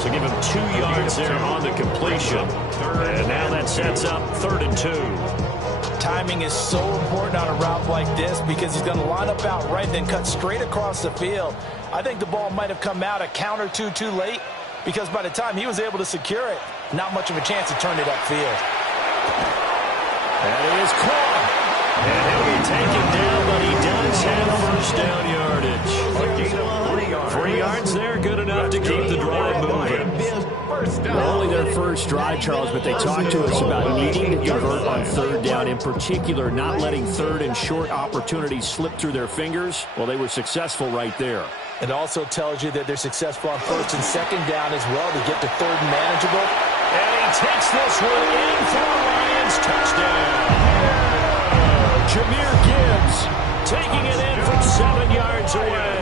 So give him 2 yards there on the completion. And now that sets up 3rd and 2. Timing is so important on a route like this because he's going to line up out right and then cut straight across the field. I think the ball might have come out a count or two too late because by the time he was able to secure it, not much of a chance to turn it upfield. That is caught. And he'll be taken down, but he does have first down yardage. 3 yards there, good enough to keep the drive moving. Only their first drive, Charles, but they talked to us about needing to convert on 3rd down, in particular not letting 3rd and short opportunities slip through their fingers. Well, they were successful right there. It also tells you that they're successful on 1st and 2nd down as well to get to 3rd and manageable. And he takes this one in for a Lions touchdown. Jahmyr Gibbs taking it in from 7 yards away.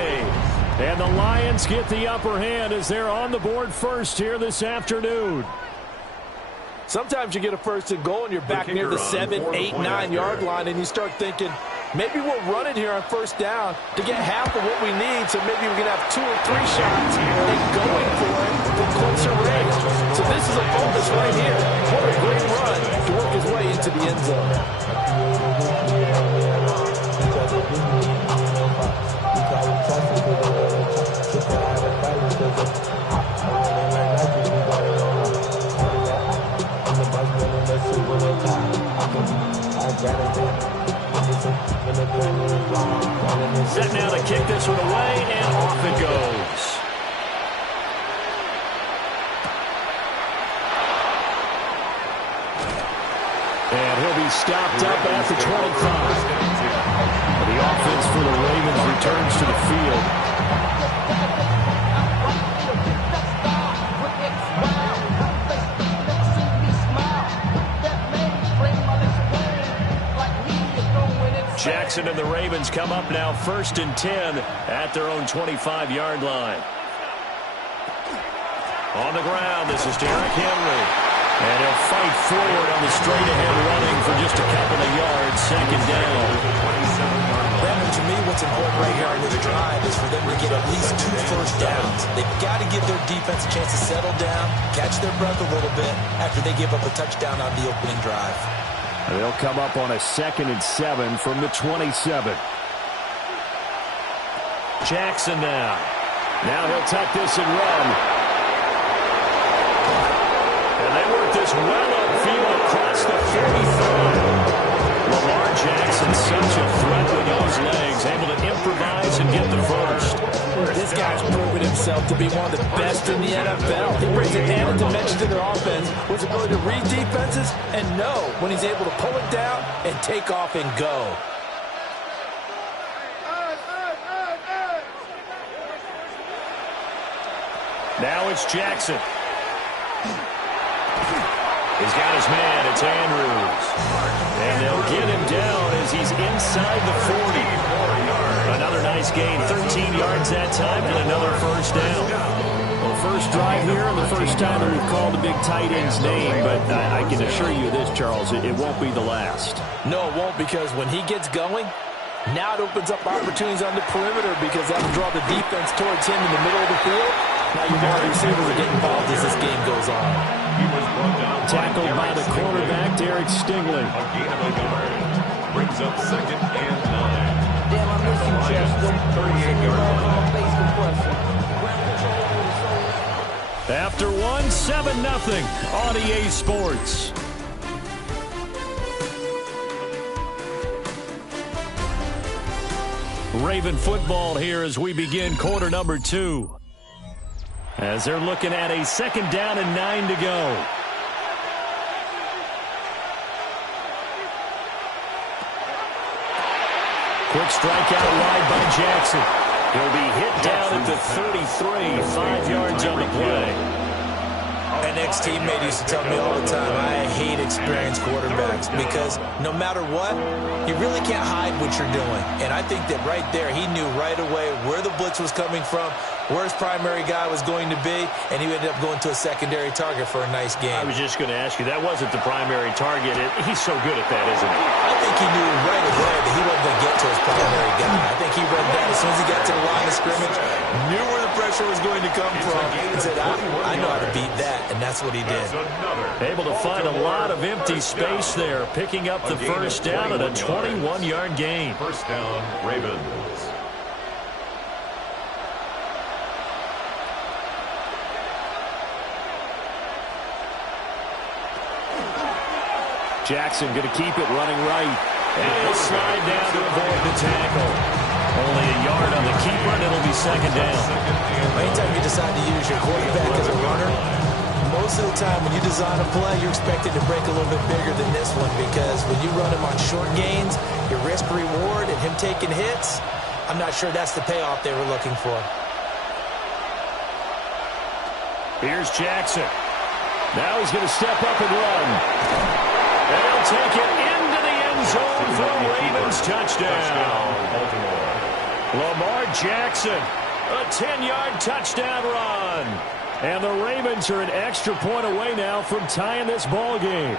And the Lions get the upper hand as they're on the board first here this afternoon. Sometimes you get a 1st and goal and you're back near the 7, 8, 9 yard line and you start thinking, maybe we'll run it here on 1st down to get half of what we need, so maybe we can have 2 or 3 shots and going for it from closer range. So this is a bonus right here. What a great run to work his way into the end zone. stopped up at the 25. The offense for the Ravens returns to the field. Jackson and the Ravens come up now 1st and 10 at their own 25-yard line. On the ground, this is Derrick Henry. And he'll fight forward on the straight-ahead running for just a couple of yards, 2nd down. Brandon, to me, what's important right here on this drive is for them to get at least 2 first downs. They've got to give their defense a chance to settle down, catch their breath a little bit after they give up a touchdown on the opening drive. They'll come up on a 2nd and 7 from the 27. Jackson now. Now he'll tuck this and run. And they work this well upfield across the 45. Lamar Jackson, such a threat with those legs, able to improvise and get the first. This guy's proven himself to be one of the best in the NFL. He brings an added dimension to their offense with his ability to read defenses and know when he's able to pull it down and take off and go. Now it's Jackson. He's got his man. It's Andrews. And they'll get him down as he's inside the 40. Another nice gain. 13 yards that time and another first down. Well, first drive here and the first time that we've called the big tight end's name. But I can assure you this, Charles, it won't be the last. No, it won't, because when he gets going, now it opens up opportunities on the perimeter because that'll draw the defense towards him in the middle of the field. Now your wide receivers will get involved as this game goes on. Tackled by the quarterback, Derek Stingley. Brings up 2nd and 9. Damn, I miss you, Chester. 38-yard line. After one, 7-0 on EA Sports. Raven football here as we begin quarter number 2. As they're looking at a 2nd down and 9 to go. Quick strike out wide by Jackson. He'll be hit down at the 33, 5 yards on the play. An ex-teammate used to tell me all the time, I hate experienced quarterbacks because no matter what, you really can't hide what you're doing. And I think that right there, he knew right away where the blitz was coming from, where his primary guy was going to be, and he ended up going to a secondary target for a nice game. I was just going to ask you, that wasn't the primary target. He's so good at that, isn't he? I think he knew right away that he wasn't going to get to his primary guy. I think he read that as soon as he got to the line of scrimmage, knew where the pressure was going to come from, and said, I know how to beat that, and that's what he did. Able to find a lot of empty space there, picking up the first down and a 21-yard gain. First down, Ravens. Jackson going to keep it running right. And he'll slide down to avoid the tackle. Only a yard on the keeper, and it'll be 2nd down. Anytime you decide to use your quarterback as a runner, most of the time when you design a play, you're expected to break a little bit bigger than this one because when you run him on short gains, your risk-reward and him taking hits, I'm not sure that's the payoff they were looking for. Here's Jackson. Now he's going to step up and run. And he'll take it into the end zone for a Ravens touchdown. Lamar Jackson, a 10-yard touchdown run. And the Ravens are an extra point away now from tying this ball game.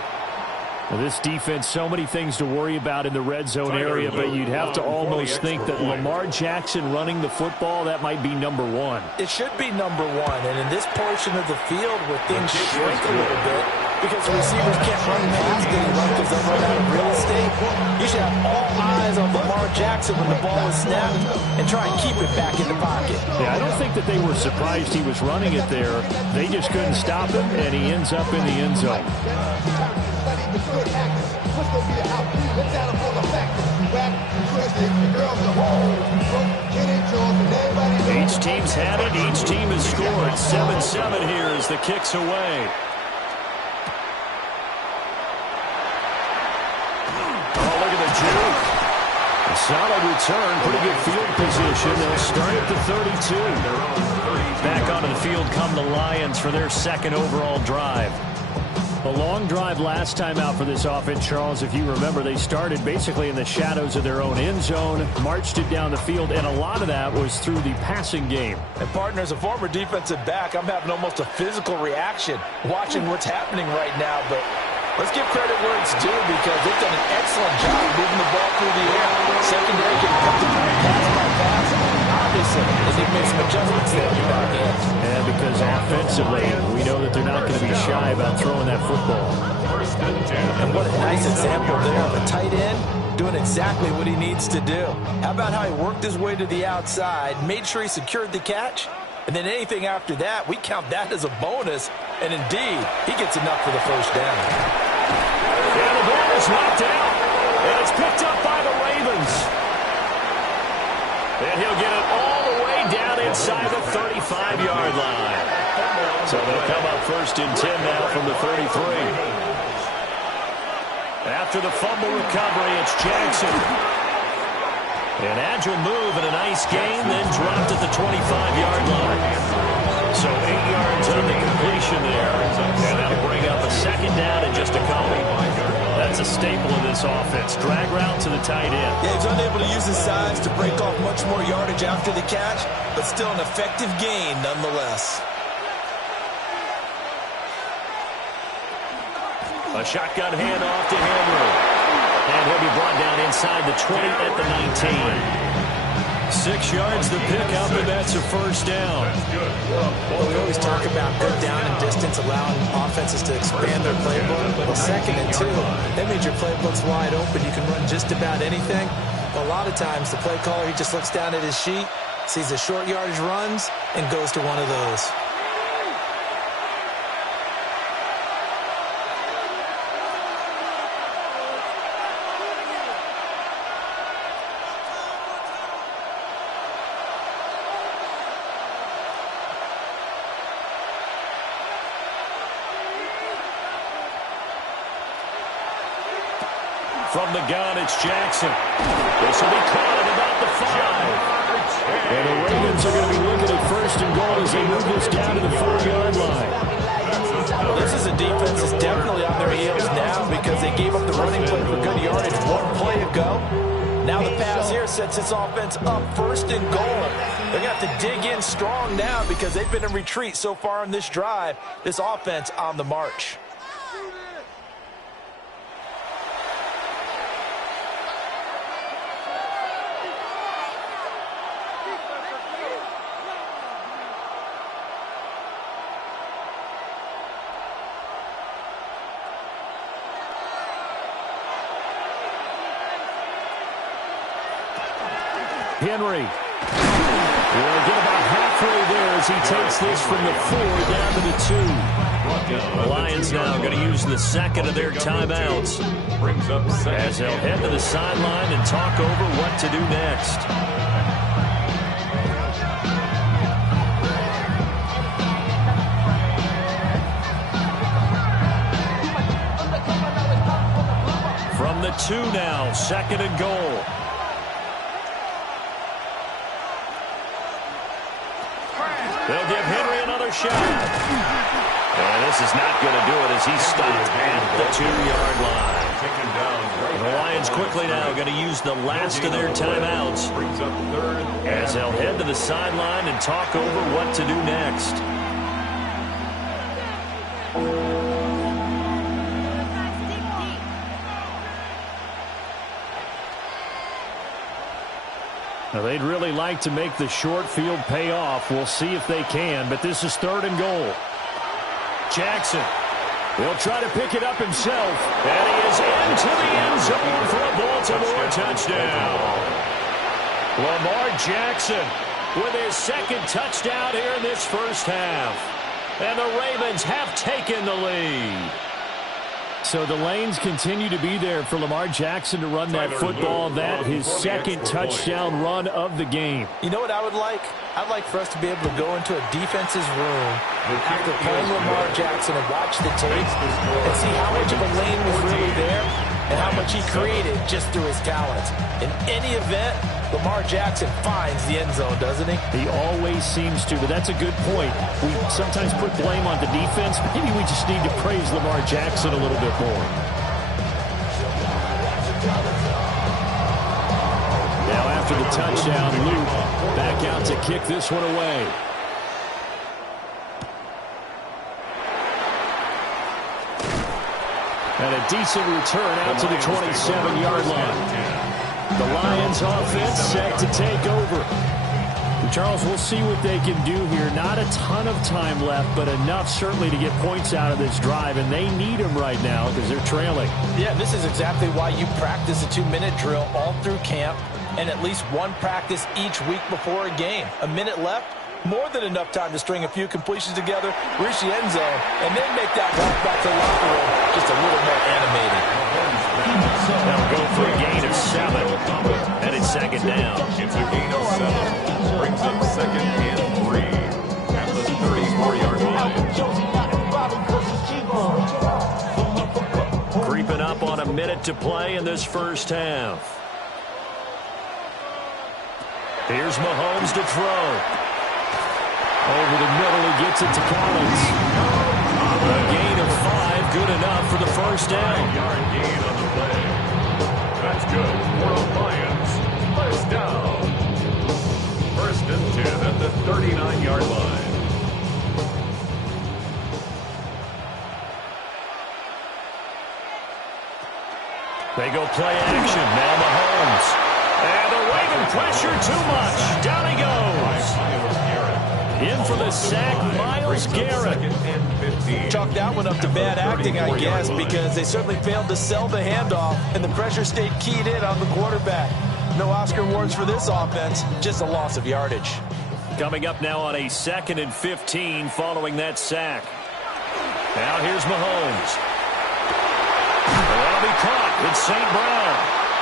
Now, this defense, so many things to worry about in the red zone area, but you'd have to almost think that Lamar Jackson running the football, that might be number 1. It should be number 1, and in this portion of the field where things shrink a little bit, because the receivers can't run past anyone because they'll run out of real estate, you should have all eyes on Lamar Jackson when the ball is snapped and try and keep it back in the pocket. Yeah, I don't think that they were surprised he was running it there. They just couldn't stop him, and he ends up in the end zone. Each team's had it. Each team has scored. 7-7 here as the kick's away. Solid return, pretty good field position. They'll start at the 32. Back onto the field come the Lions for their second overall drive. A long drive last time out for this offense, Charles. If you remember, they started basically in the shadows of their own end zone, marched it down the field, and a lot of that was through the passing game. And, partner, as a former defensive back, I'm having almost a physical reaction watching what's happening right now. But let's give credit where it's due because they've done an excellent job moving the ball through the air. Secondary getting cut to pass by pass. Obviously, they've made some adjustments there. And because offensively, we know that they're not going to be shy about throwing that football. And what a nice example there of a tight end doing exactly what he needs to do. How about how he worked his way to the outside, made sure he secured the catch, and then anything after that, we count that as a bonus. And indeed, he gets enough for the first down. And the ball is knocked out, and it's picked up by the Ravens. And he'll get it all the way down inside the 35-yard line. So they'll come up first and 10 now from the 33. After the fumble recovery, it's Jackson. An agile move and a nice gain, then dropped at the 25-yard line. So 8 yards on the completion there. And that'll bring up a second down in just a couple. That's a staple of this offense. Drag route to the tight end. Yeah, he's unable to use his size to break off much more yardage after the catch, but still an effective gain nonetheless. A shotgun handoff to Henry. And he'll be brought down inside the 20 at the 19. 6 yards the pickup, and that's a first down. Well, we always talk about good down and distance, allowing offenses to expand their playbook. Well, 2nd and 2, that means your playbook's wide open. You can run just about anything. But a lot of times, the play caller, he just looks down at his sheet, sees the short yardage runs, and goes to one of those. From the gun, it's Jackson. This will be caught at about the 5. And the Ravens are going to be looking at first and goal as they move this down to the 4-yard line. Well, this is a defense that's definitely on their heels now because they gave up the running play for good yardage 1 play ago. Now the pass here sets this offense up first and goal. They're going to have to dig in strong now because they've been in retreat so far in this drive. This offense on the march. Henry will get about halfway there as he takes this from the 4 down to the 2. The Lions now going to use the second of their timeouts as they'll head to the sideline and talk over what to do next. From the 2 now, 2nd and goal. They'll give Henry another shot. And this is not going to do it as he's stopped at the 2-yard line. The Lions quickly now going to use the last of their timeouts as they'll head to the sideline and talk over what to do next. Now, they'd really like to make the short field pay off. We'll see if they can, but this is 3rd and goal. Jackson will try to pick it up himself, and he is into the end zone for a Baltimore touchdown. Lamar Jackson with his 2nd touchdown here in this first half. And the Ravens have taken the lead. So the lanes continue to be there for Lamar Jackson to run that football. That his 2nd touchdown run of the game. You know what I would like? I'd like for us to be able to go into a defense's room after playing Lamar Jackson and watch the tape and see how much of a lane was really there and how much he created just through his talents. In any event, Lamar Jackson finds the end zone, doesn't he? He always seems to, but that's a good point. We sometimes put blame on the defense. Maybe we just need to praise Lamar Jackson a little bit more. Now after the touchdown, Luke back out to kick this one away. And a decent return out to the 27-yard line. The Lions offense set to take over. And Charles, we'll see what they can do here. Not a ton of time left, but enough certainly to get points out of this drive. And they need them right now because they're trailing. Yeah, this is exactly why you practice a 2-minute drill all through camp and at least one practice each week before a game. A minute left. More than enough time to string a few completions together, reach the end zone, and then make that walk back to the locker room just a little more animated. They'll go for a gain of 7, and it's second down. It's a gain of 7. Brings up second and 3 at the 34-yard line. Creeping up on a minute to play in this first half. Here's Mahomes to throw. Over the middle, he gets it to Collins. A gain of 5, good enough for the first down. 5-yard gain on the play. That's good for the Lions. First down. First and 10 at the 39-yard line. They go play action. Now Mahomes. And the Raven pressure too much. Down he goes. In for the sack, Myles Garrett. Chalk that one up to bad acting, I guess, because they certainly failed to sell the handoff, and the pressure stayed keyed in on the quarterback. No Oscar awards for this offense, just a loss of yardage. Coming up now on a 2nd and 15 following that sack. Now here's Mahomes. That'll be caught. It's St. Brown.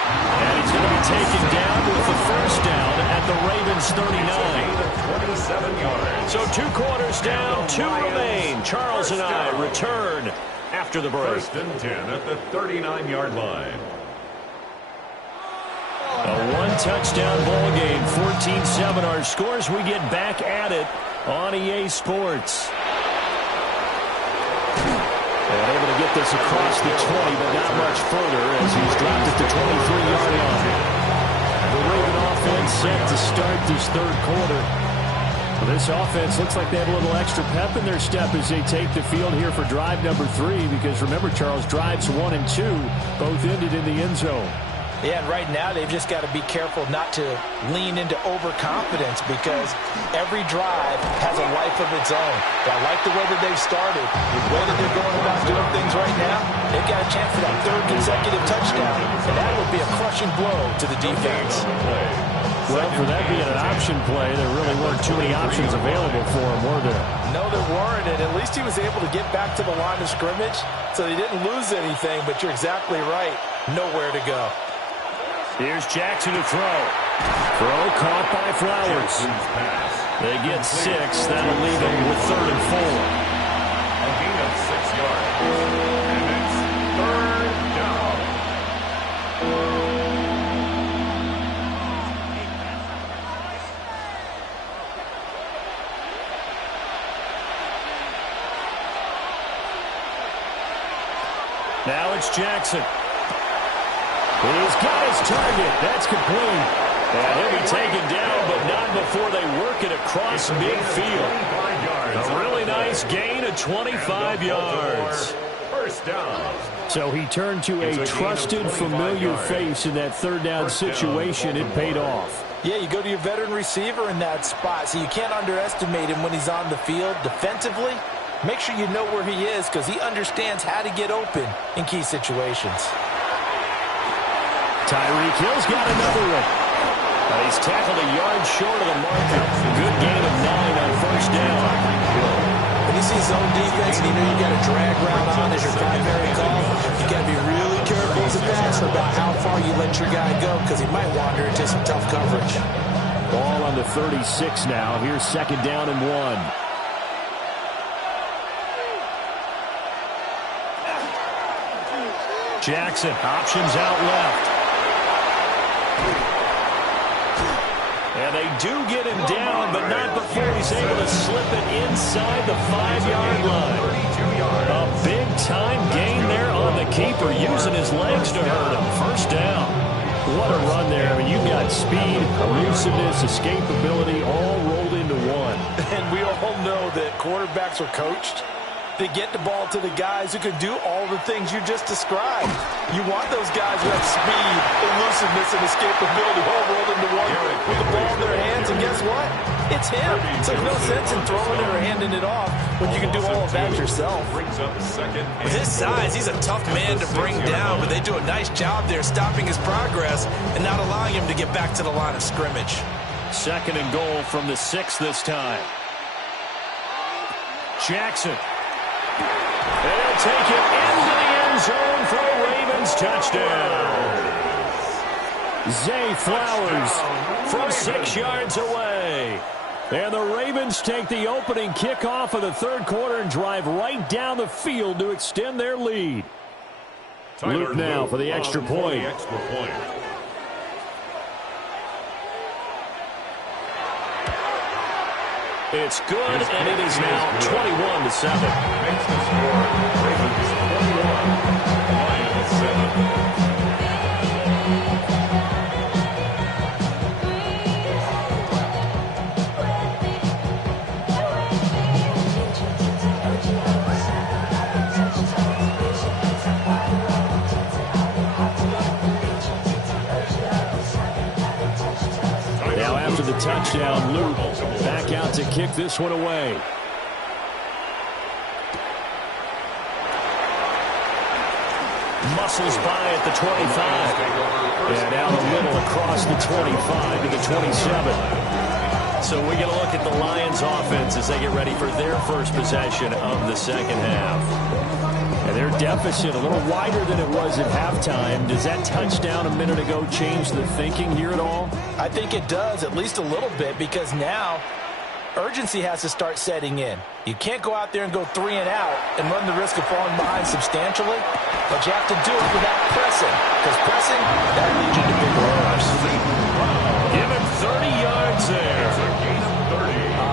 And he's going to be taken down with the first down at the Ravens 39. 27 yards. So 2 quarters down, 2 remain. Charles and I return after the break. First and 10 at the 39-yard line. A 1-touchdown ball game, 14-7 our scores. We get back at it on EA Sports. And able to get this across the 20, but not much further as he's dropped at the 23-yard line. The Raven offense set to start this third quarter. Well, this offense looks like they have a little extra pep in their step as they take the field here for drive number 3, because remember, Charles, drives 1 and 2 both ended in the end zone. Yeah, and right now they've just got to be careful not to lean into overconfidence, because every drive has a life of its own. But I like the way that they've started. The way that they're going about doing things right now, they've got a chance for that 3rd consecutive touchdown, and that would be a crushing blow to the defense. Well, for that being an option play, there really weren't too many options available for him, were there? No, there weren't, and at least he was able to get back to the line of scrimmage, so he didn't lose anything, but you're exactly right. Nowhere to go. Here's Jackson to throw. Throw caught by Flowers. They get 6. That'll leave them with 3rd and 4. A gain of 6 yards. And it's 3rd down. Now it's Jackson. He's got his target. That's complete. And he'll be taken down, but not before they work it across midfield. A really nice gain of 25 yards. First down. So he turned to a trusted, familiar face in that 3rd down situation. It paid off. Yeah, you go to your veteran receiver in that spot, so you can't underestimate him when he's on the field defensively. Make sure you know where he is, because he understands how to get open in key situations. Tyreek Hill's got another one. He's tackled a yard short of the marker. Good gain of 9 on first down. When you see zone defense and you know you got a drag route on as your primary call, you got to be really careful as a passer about how far you let your guy go, because he might wander into some tough coverage. Ball on the 36 now. Here's 2nd down and 1. Jackson, options out left. And they do get him down, but not before he's able to slip it inside the 5-yard line. A big-time gain there on the keeper, using his legs to hurt him. First down. What a run there. I mean, you've got speed, elusiveness, escapability, all rolled into one. And we all know that quarterbacks are coached to get the ball to the guys who can do all the things you just described. You want those guys who have speed, elusiveness, and escapability all rolled into one with the ball in their hands, and guess what? It's him. So there's no sense in throwing it or handing it off when you can do all of that yourself. With his size, he's a tough man to bring down, but they do a nice job there stopping his progress and not allowing him to get back to the line of scrimmage. 2nd and goal from the 6 this time. Jackson. They'll take it into the end zone for a Ravens touchdown. Zay Flowers from 6 yards away. And the Ravens take the opening kickoff of the 3rd quarter and drive right down the field to extend their lead. Luke now for the extra point. It's good, and it is now 21-7. Makes the score. Ravens 21, Lions 7. Now after the touchdown, Luke back out to kick this one away. Muscles by at the 25. And out a little across the 25 to the 27. So we get a look at the Lions offense as they get ready for their first possession of the 2nd half. And their deficit a little wider than it was at halftime. Does that touchdown a minute ago change the thinking here at all? I think it does, at least a little bit, because now urgency has to start setting in. You can't go out there and go 3 and out and run the risk of falling behind substantially, but you have to do it without pressing, because pressing, that leads you to big errors. Give him 30 yards there.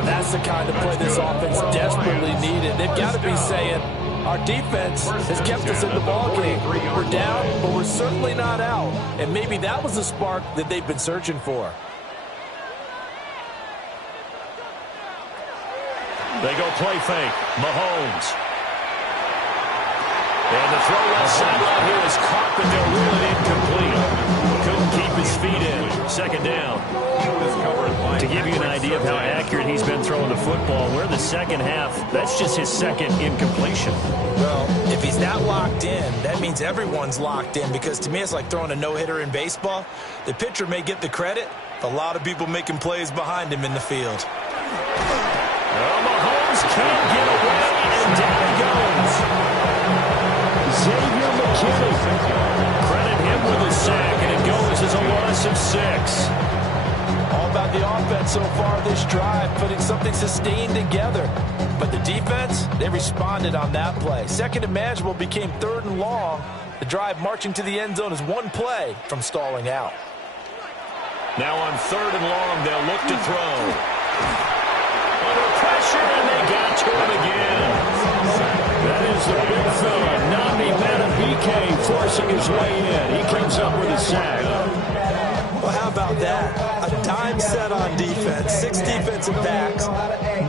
That's the kind of play this offense desperately needed. They've got to be saying, our defense has kept us in the ballgame. We're down, but we're certainly not out. And maybe that was the spark that they've been searching for. They go play fake. Mahomes. And the throw left sideline here is caught, but they'll rule it incomplete. Couldn't keep his feet in. 2nd down. To give you an idea of how accurate he's been throwing the football, we're in the 2nd half. That's just his 2nd incompletion. Well, if he's not locked in, that means everyone's locked in, because to me it's like throwing a no-hitter in baseball. The pitcher may get the credit, but a lot of people making plays behind him in the field. Well, Mahomes can't get away, and down he goes. Xavier McKinney. Credit him with a sack, and it goes as a loss of 6. All about the offense so far this drive, putting something sustained together. But the defense, they responded on that play. 2nd and manageable became 3rd and long. The drive marching to the end zone is 1 play from stalling out. Now on 3rd and long, they'll look to throw. Under pressure, and they got to him again. That is the big fella, Nami Matabike, forcing his way in. He comes up with a sack. Well, how about that? A dime set on defense. 6 defensive backs.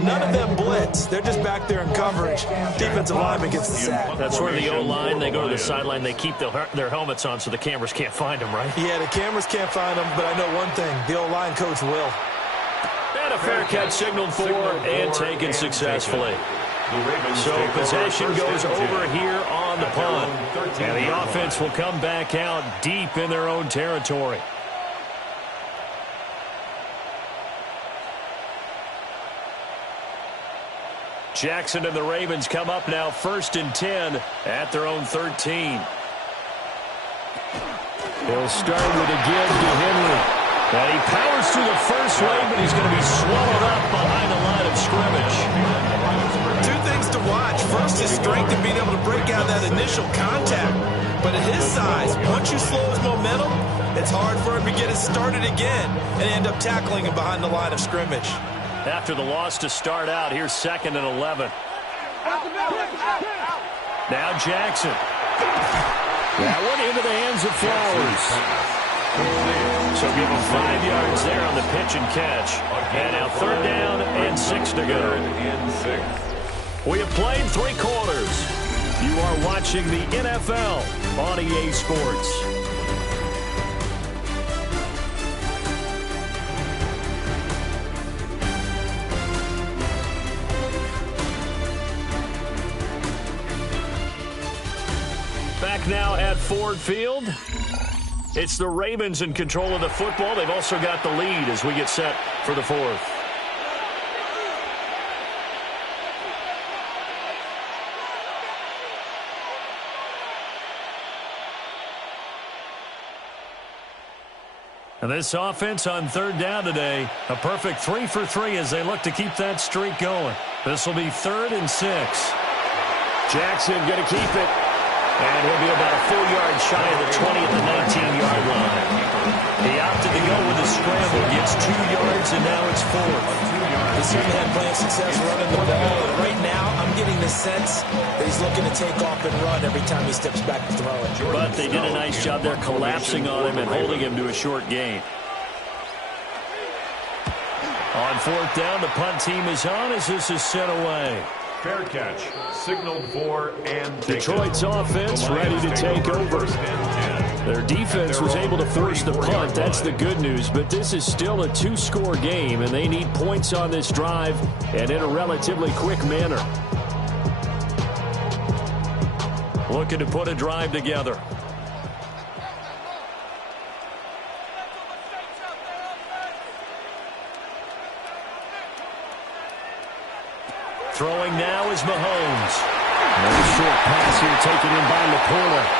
None of them blitz. They're just back there in coverage. Defensive lineman gets the sack. That's where the O-line, they go to the sideline, they keep their helmets on so the cameras can't find them, right? Yeah, the cameras can't find them, but I know one thing. The O-line coach will. And a fair catch signaled for and taken successfully. So possession goes over here on the punt. And the offense will come back out deep in their own territory. Jackson and the Ravens come up now 1st and 10 at their own 13. They'll start with a give to Henry. And he powers through the first wave, but he's going to be swallowed up behind the line of scrimmage. 2 things to watch. First, his strength in being able to break out that initial contact. But at his size, once you slow his momentum, it's hard for him to get it started again and end up tackling him behind the line of scrimmage. After the loss to start out, here's 2nd and 11. Now Jackson. That one into the hands of Flowers. So give him 5 yards there on the pitch and catch. And now 3rd down and 6 to go. We have played 3 quarters. You are watching the NFL on EA Sports. Back now at Ford Field. It's the Ravens in control of the football. They've also got the lead as we get set for the 4th. And this offense on 3rd down today, a perfect 3 for 3 as they look to keep that streak going. This will be 3rd and 6. Jackson going to keep it. And he'll be about a full yard shy of the 20 at the 19-yard line. He opted to go with a scramble, gets 2 yards, and now it's 4th. He certainly had plenty of success running the ball. And right now, I'm getting the sense that he's looking to take off and run every time he steps back to throw it. But they did a nice job there collapsing on him and holding him to a short gain. On 4th down, the punt team is on as this is sent away. Fair catch, signaled for and Detroit's offense ready to take over. Their defense was able to force the punt. That's the good news. But this is still a 2-score game, and they need points on this drive and in a relatively quick manner. Looking to put a drive together. Throwing now is Mahomes. Another short pass here taken in by Laporta.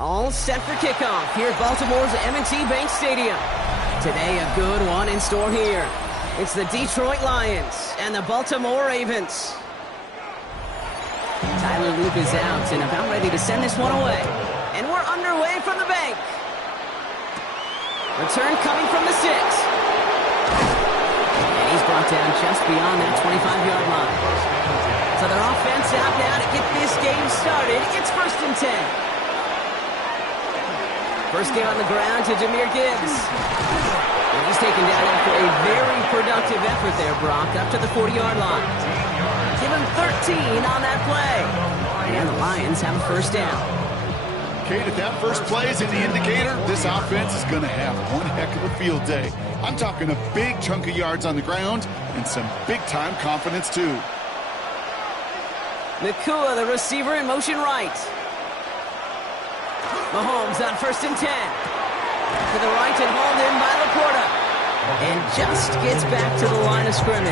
All set for kickoff here at Baltimore's M&T Bank Stadium. Today, a good one in store here. It's the Detroit Lions and the Baltimore Ravens. Tyler Loop is out and about ready to send this one away. And we're underway from the bank. Return coming from the 6. And he's brought down just beyond that 25-yard line. So their offense out now to get this game started. It's 1st and 10. First game on the ground to Jahmyr Gibbs. And he's taken down after a very productive effort there, Brock, up to the 40-yard line. Give him 13 on that play. And the Lions have a first down. Kate, if that first play is any indicator, this offense is going to have one heck of a field day. I'm talking a big chunk of yards on the ground and some big-time confidence, too. Nakua, the receiver, in motion right. Mahomes on 1st and 10. To the right and hauled in by Laporta. And just gets back to the line of scrimmage.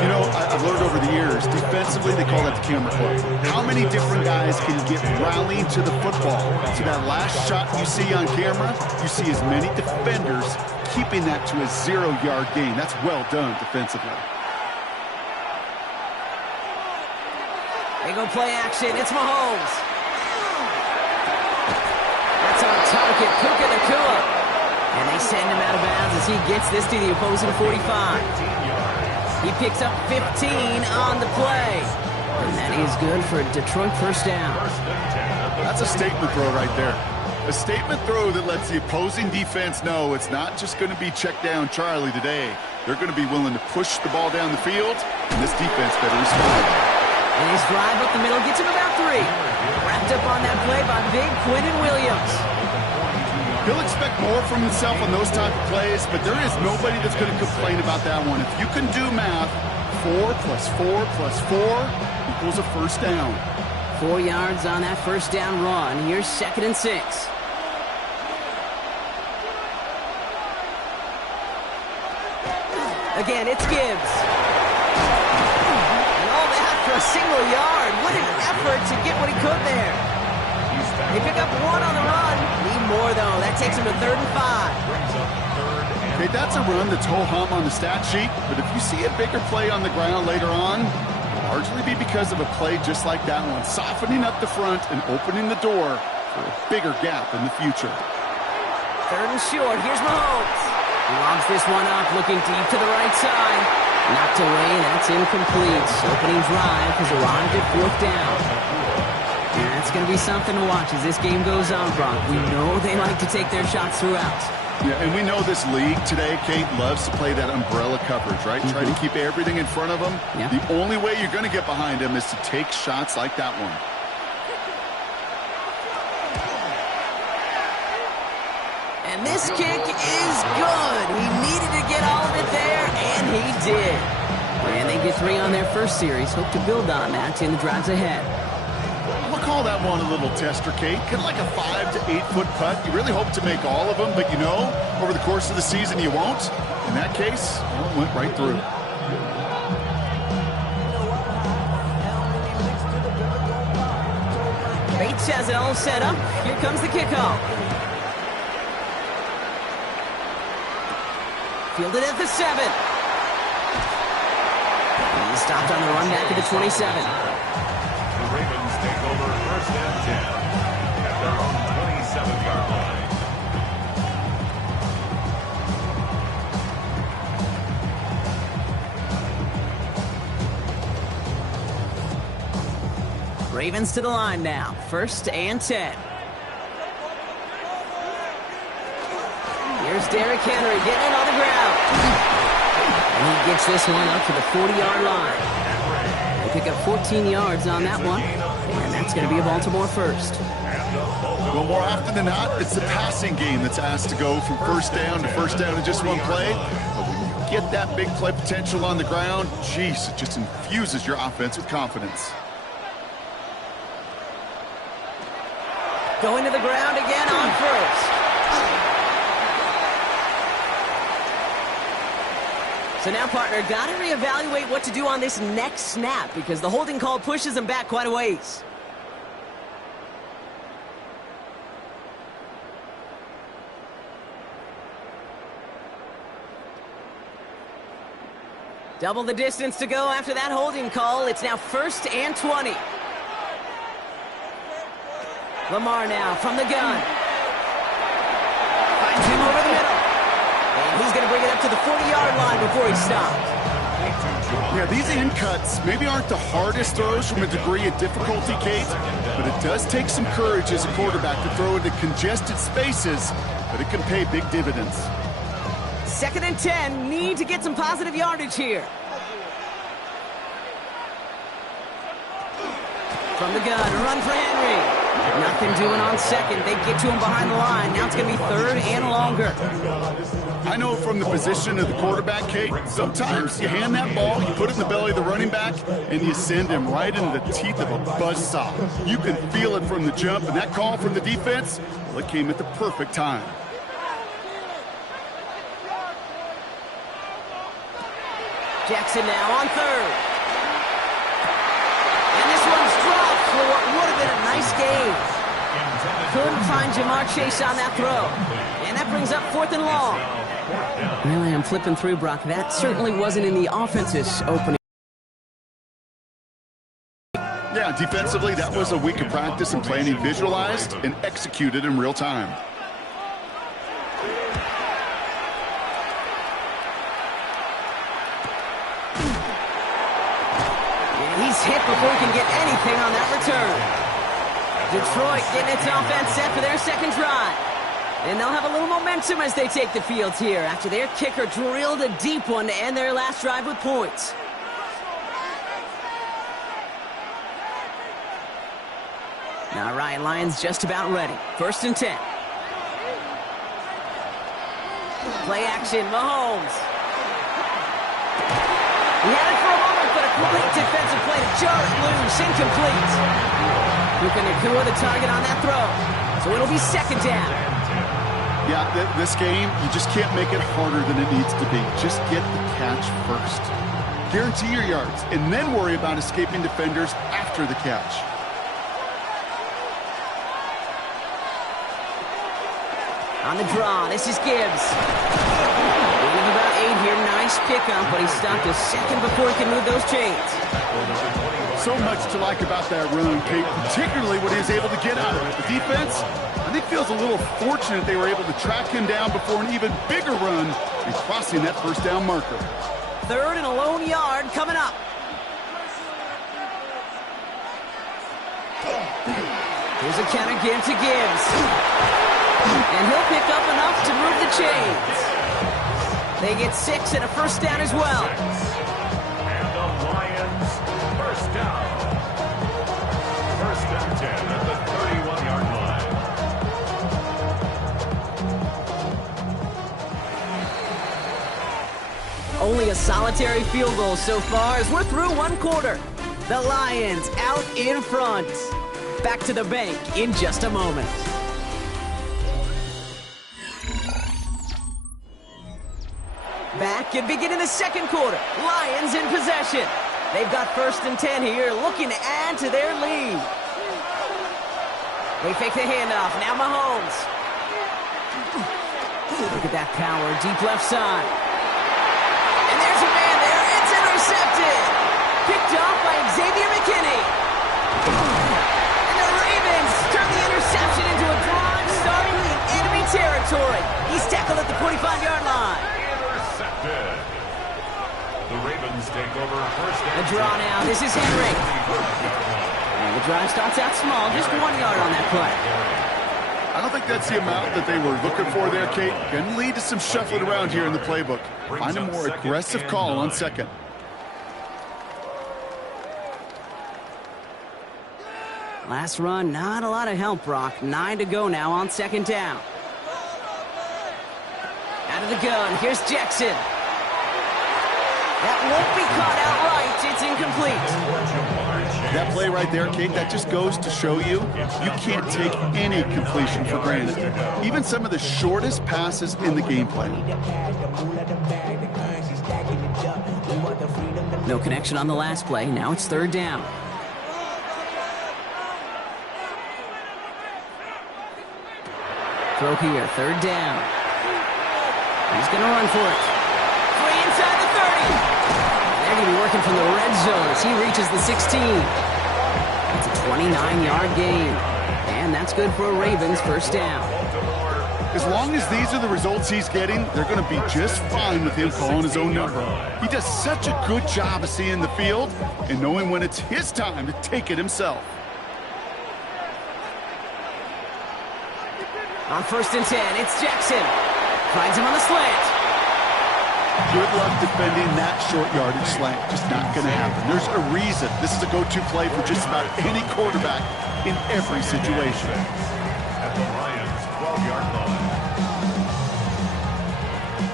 You know, I've learned over the years, defensively they call that the camera club. How many different guys can get rallying to the football? So that last shot you see on camera, you see as many defenders keeping that to a 0-yard gain. That's well done defensively. They go play action. It's Mahomes. That's on target, Puka Nakua. And they send him out of bounds as he gets this to the opposing 45. He picks up 15 on the play. And that is good for a Detroit first down. That's a statement throw right there. A statement throw that lets the opposing defense know it's not just going to be check down Charlie today. They're going to be willing to push the ball down the field, and this defense better respond. And his drive up the middle gets him about 3. Wrapped up on that play by big Quinnen Williams. He'll expect more from himself on those type of plays, but there is nobody that's going to complain about that one. If you can do math, 4 plus 4 plus 4 equals a first down. 4 yards on that first down run. Here's 2nd and 6. Again, it's Gibbs. And all that for a single yard. What an effort to get what he could there. They pick up 1 on the run. Need more, though. That takes him to 3rd and 5. Okay, that's a run that's ho-hum on the stat sheet, but if you see a bigger play on the ground later on, it'll largely be because of a play just like that one, softening up the front and opening the door for a bigger gap in the future. 3rd and short. Here's Mahomes. He lobs this one up, looking deep to the right side. Knocked away, that's incomplete. Opening drive has arrived at 4th down. And that's going to be something to watch as this game goes on, Brock. We know they like to take their shots throughout. Yeah, and we know this league today, Kate, loves to play that umbrella coverage, right? Try to keep everything in front of them. Yeah. The only way you're going to get behind them is to take shots like that one. And this kick is good. He needed to get all of it there, and he did. And they get 3 on their first series. Hope to build on that in the drives ahead. I'll call that one a little tester, Kate. Kind of like a 5 to 8 foot putt. You really hope to make all of them, but you know, over the course of the season you won't. In that case, it went right through. Bates has it all set up. Here comes the kickoff. Fielded at the 7. He stopped on the run back at the 27. The Ravens take over 1st and 10 at their own 27-yard line. Ravens to the line now. 1st and 10. Here's Derrick Henry getting it on the ground. And he gets this one up to the 40-yard line. They pick up 14 yards on that one. And that's going to be a Baltimore first. Well, more often than not, it's the passing game that's asked to go from first down in just one play. But when you get that big play potential on the ground, geez, it just infuses your offense with confidence. Going to the ground again on first. So now, partner, got to reevaluate what to do on this next snap because the holding call pushes him back quite a ways. Double the distance to go after that holding call. It's now 1st and 20. Lamar now from the gun. Finds him over the middle. And he's going to bring it up to the 40-yard line before he stopped. Yeah, these in cuts maybe aren't the hardest throws from a degree of difficulty, Kate, but it does take some courage as a quarterback to throw into congested spaces, but it can pay big dividends. 2nd and 10, need to get some positive yardage here. From the gun, run for Henry. Nothing doing on second. They get to him behind the line. Now it's going to be 3rd and longer. I know from the position of the quarterback, Kate, sometimes you hand that ball, you put it in the belly of the running back, and you send him right into the teeth of a buzzsaw. You can feel it from the jump, and that call from the defense, well, it came at the perfect time. Jackson now on 3rd. And this one's dropped for what would have been a nice game. Couldn't find Jamar Chase on that throw. And that brings up 4th and long. Really, I'm flipping through, Brock. That certainly wasn't in the offense's opening. Yeah, defensively, that was a week of practice and planning visualized and executed in real time. He's hit before he can get anything on that return. Detroit getting its offense set for their second drive. And they'll have a little momentum as they take the field here after their kicker drilled a deep one to end their last drive with points. Now Ryan Lyons just about ready. 1st and 10. Play action, Mahomes. He had it for a moment, but a great defensive play to jar it loose, incomplete. Puka Nacua the target on that throw. So it'll be 2nd down. Yeah, this game, you just can't make it harder than it needs to be. Just get the catch first. Guarantee your yards, and then worry about escaping defenders after the catch. On the draw, this is Gibbs. Gain of about 8 here, nice pickup, but he stopped a second before he can move those chains. So much to like about that run, Kate, particularly when he was able to get out of it. The defense, I think, feels a little fortunate they were able to track him down before an even bigger run and crossing that 1st down marker. 3rd and a lone yard coming up. Here's a count again to Gibbs. And he'll pick up enough to move the chains. They get 6 and a 1st down as well. And the Lions, 1st down. 1st and 10 at the 31-yard line. Only a solitary field goal so far as we're through 1 quarter. The Lions out in front. Back to the bank in just a moment. Back and beginning the 2nd quarter. Lions in possession. They've got 1st and 10 here, looking to add to their lead. They fake the handoff. Now Mahomes. Look at that power, deep left side. And there's a man there. It's intercepted. Picked off by Xavier McKinney. And the Ravens turn the interception into a drive starting in enemy territory. He's tackled at the 45-yard line. Intercepted. The Ravens take over 1st and The draw now. This is Henry. And the drive starts out small, just 1 yard on that play. I don't think that's the amount that they were looking for there, Kate. Going to lead to some shuffling around here in the playbook. Find a more aggressive call on second. Last run, not a lot of help, Brock. 9 to go now on second down. Out of the gun, here's Jackson. That won't be caught outright. It's incomplete. That play right there, Kate, that just goes to show you can't take any completion for granted. Even some of the shortest passes in the game plan. No connection on the last play. Now it's third down. Throw here, third down. He's going to run for it. Three inside the 30. They're going to be working from the red zone as he reaches the 16. It's a 29-yard gain. And that's good for a Ravens first down. As long as these are the results he's getting, they're going to be just fine with him calling his own number. He does such a good job of seeing the field and knowing when it's his time to take it himself. On 1st and 10, it's Jackson. Finds him on the slant. Good luck defending that short yardage slant. Just not going to happen. There's a reason this is a go-to play for just about any quarterback in every situation. At the Lions' 12-yard line.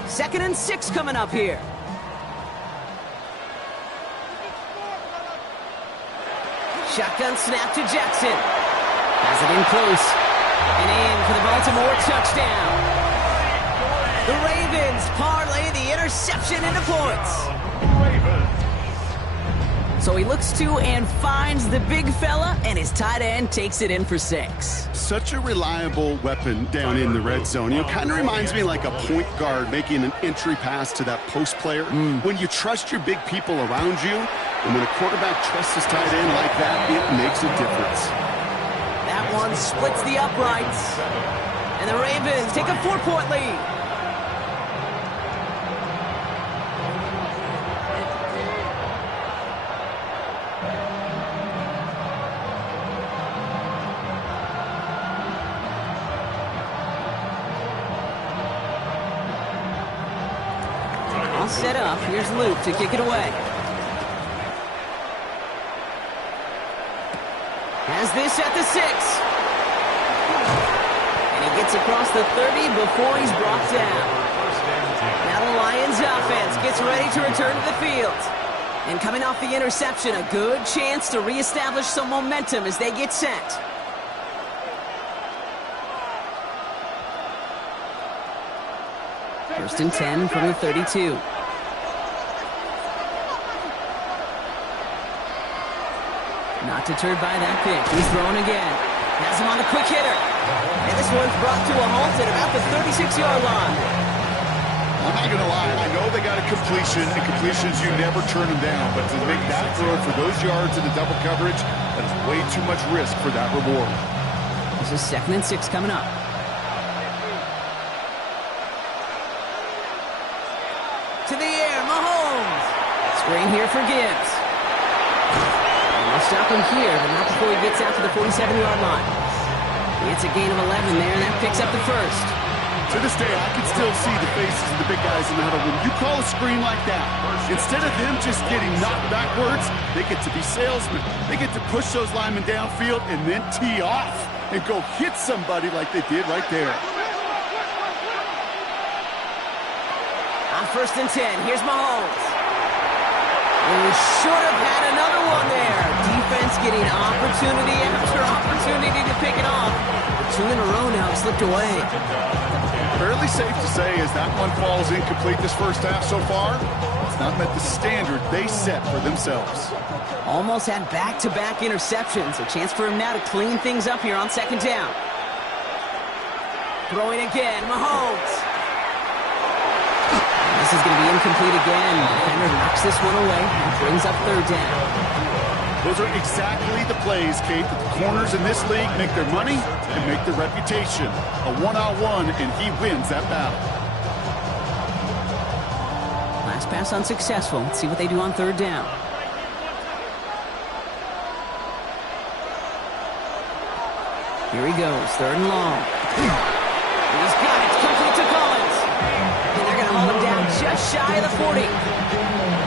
2nd and 6 coming up here. Shotgun snap to Jackson. Has it in close. And in for the Baltimore touchdown. The Ravens parlay the interception into points. So he looks to and finds the big fella, and his tight end takes it in for 6. Such a reliable weapon down in the red zone. You know, kind of reminds me like a point guard making an entry pass to that post player. When you trust your big people around you, and when a quarterback trusts his tight end like that, it makes a difference. That one splits the uprights. And the Ravens take a 4-point lead. All set up. Here's Luke to kick it away. Has this at the 6. And he gets across the 30 before he's brought down. Now the Lions offense gets ready to return to the field. And coming off the interception, a good chance to reestablish some momentum as they get set. First and 10 from the 32. Not deterred by that pick. He's throwing again. Has him on the quick hitter. And this one's brought to a halt at about the 36-yard line. I'm not going to lie. I know they got a completion, and completions, you never turn them down. But to make that throw for those yards in the double coverage, that is way too much risk for that reward. This is 2nd and 6 coming up. To the air, Mahomes. Screen here for Gibbs. They'll stop him here, but not before he gets out to the 47-yard line. It's a gain of 11 there, and that picks up the first. To this day, I can still see the faces of the big guys in the huddle. When you call a screen like that, instead of them just getting knocked backwards, they get to be salesmen. They get to push those linemen downfield and then tee off and go hit somebody like they did right there. On 1st and 10, here's Mahomes. We should have had another one there. Defense getting opportunity after opportunity to pick it off. 2 in a row now slipped away. Fairly safe to say as that one falls incomplete this first half so far, it's not met the standard they set for themselves. Almost had back-to-back interceptions. A chance for him now to clean things up here on 2nd down. Throwing again, Mahomes. This is going to be incomplete again. Defender knocks this one away and brings up 3rd down. Those are exactly the plays, Kate, that the corners in this league make their money and make their reputation. A one-on-one, and he wins that battle. Last pass unsuccessful. Let's see what they do on 3rd down. Here he goes, 3rd and long. He's got it, complete to Collins. And they're going to haul him down just shy of the 40.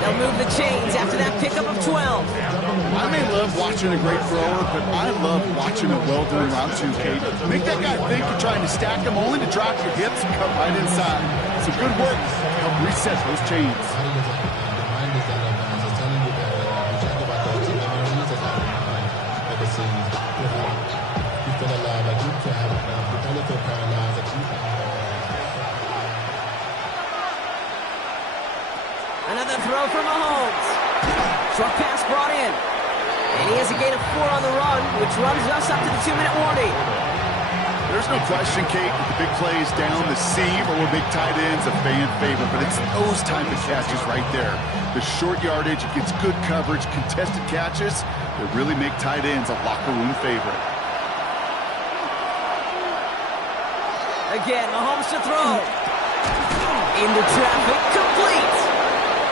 They'll move the chains after that pickup of 12. I may love watching a great thrower, but I love watching a well-done route too, Kate. Make that guy think you're trying to stack him only to drop your hips and cut right inside. Some good work to help reset those chains. Another throw for Mahomes. Short pass brought in. And he has a gain of 4 on the run, which runs us up to the 2-minute warning. There's no question, Kate, that the big plays down the seam or with big tight ends a fan favorite, but it's those type of catches right there. The short yardage, it gets good coverage, contested catches that really make tight ends a locker room favorite. Again, Mahomes to throw. Into traffic, complete.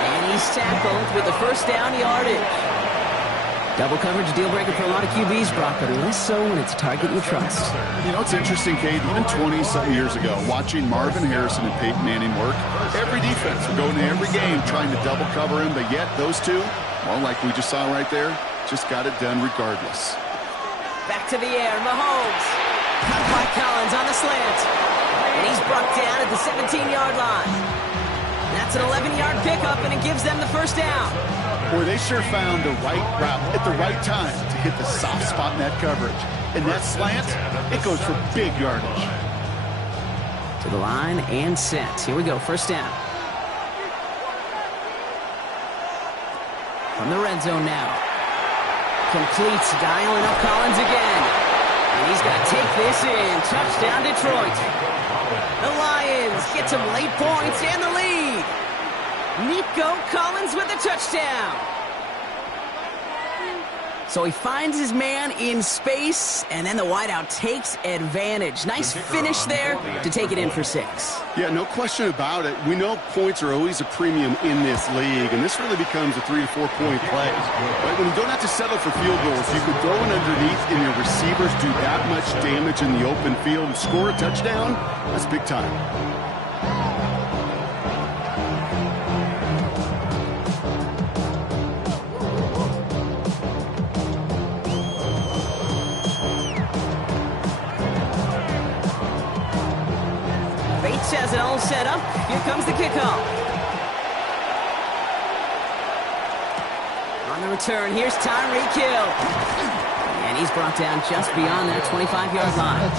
And he's tackled with the first down yardage. Double coverage deal breaker for a lot of QBs, Brock, but less so when it's a target you trust. You know, it's interesting, Kate, even 20-something years ago, watching Marvin Harrison and Peyton Manning work, every defense would go into every game trying to double cover him, but yet those two, well, like we just saw right there, just got it done regardless. Back to the air, Mahomes. Cut by Collins on the slant. And he's brought down at the 17-yard line. That's an 11-yard pickup, and it gives them the first down. Boy, they sure found the right route at the right time to hit the soft spot in that coverage. And that slant, it goes for big yardage. To the line and set. Here we go, first down. From the red zone now. Completes, dialing up Collins again. And he's going to take this in. Touchdown, Detroit. The Lions get some late points and the lead. Nico Collins with the touchdown. So he finds his man in space, and then the wideout takes advantage. Nice finish there to take it in for 6. Yeah, no question about it. We know points are always a premium in this league, and this really becomes a 3 to 4 point play. Right? When you don't have to settle for field goals, you can throw it underneath, and your receivers do that much damage in the open field and score a touchdown. That's big time. Has it all set up. Here comes the kickoff. On the return, here's Tyreek Hill. And he's brought down just beyond that 25-yard line.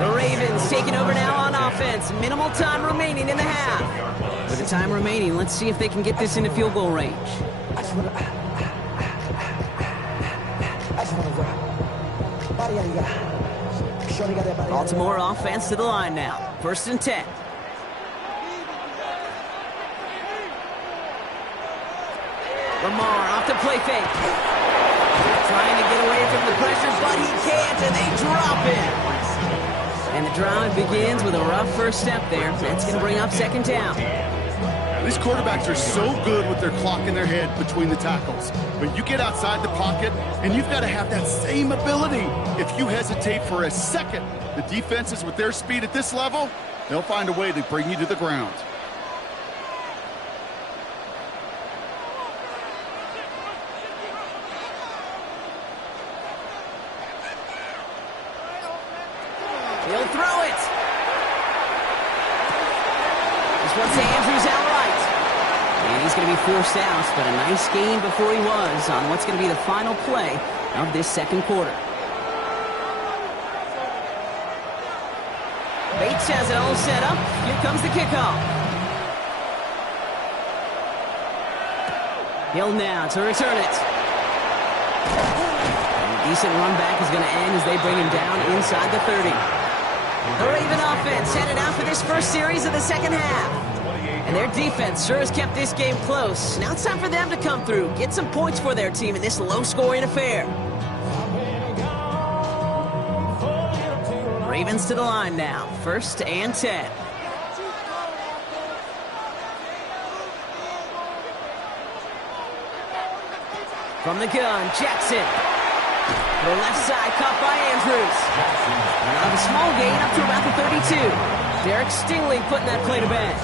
The Ravens taking over now on offense. Minimal time remaining in the half. With the time remaining, let's see if they can get this into field goal range. Baltimore offense to the line now. 1st and 10. Lamar off the play fake. Trying to get away from the pressure, but he can't, and they drop it. And the drive begins with a rough first step there. That's going to bring up 2nd down. These quarterbacks are so good with their clock in their head between the tackles. But you get outside the pocket, and you've got to have that same ability. If you hesitate for a second, the defenses with their speed at this level, they'll find a way to bring you to the ground. He'll throw it. This one's to Andrews outright. And he's going to be forced out, but a nice gain before he was on what's going to be the final play of this 2nd quarter. Bates has it all set up. Here comes the kickoff. Hill now to return it. And a decent run back is going to end as they bring him down inside the 30. The Raven offense headed out for this first series of the 2nd half. And their defense sure has kept this game close. Now it's time for them to come through, get some points for their team in this low-scoring affair. Ravens to the line now. 1st and 10. From the gun, Jackson. The left side caught by Andrews. And a small gain up to about the 32. Derek Stingley putting that play to bed.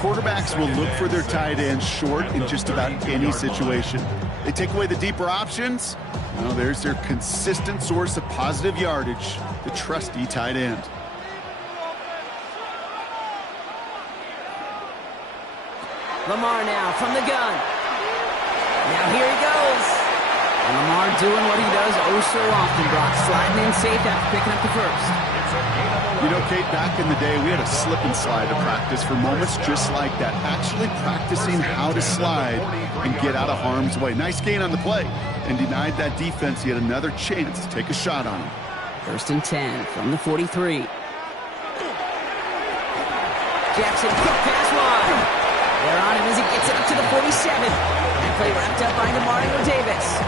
Quarterbacks will look for their tight end short in just about any situation. They take away the deeper options. Well, there's their consistent source of positive yardage, the trusty tight end. Lamar now from the gun. Now here he goes. And Lamar doing what he does oh so often, Brock. Sliding in safe after picking up the first. You know, Kate, back in the day, we had a slip and slide to practice for moments just like that. Actually practicing how to slide and get out of harm's way. Nice gain on the play. And denied that defense yet another chance to take a shot on him. 1st and 10 from the 43. Jackson, quick pass wide. They're on him as he gets it up to the 47. That play wrapped up by Demario Davis.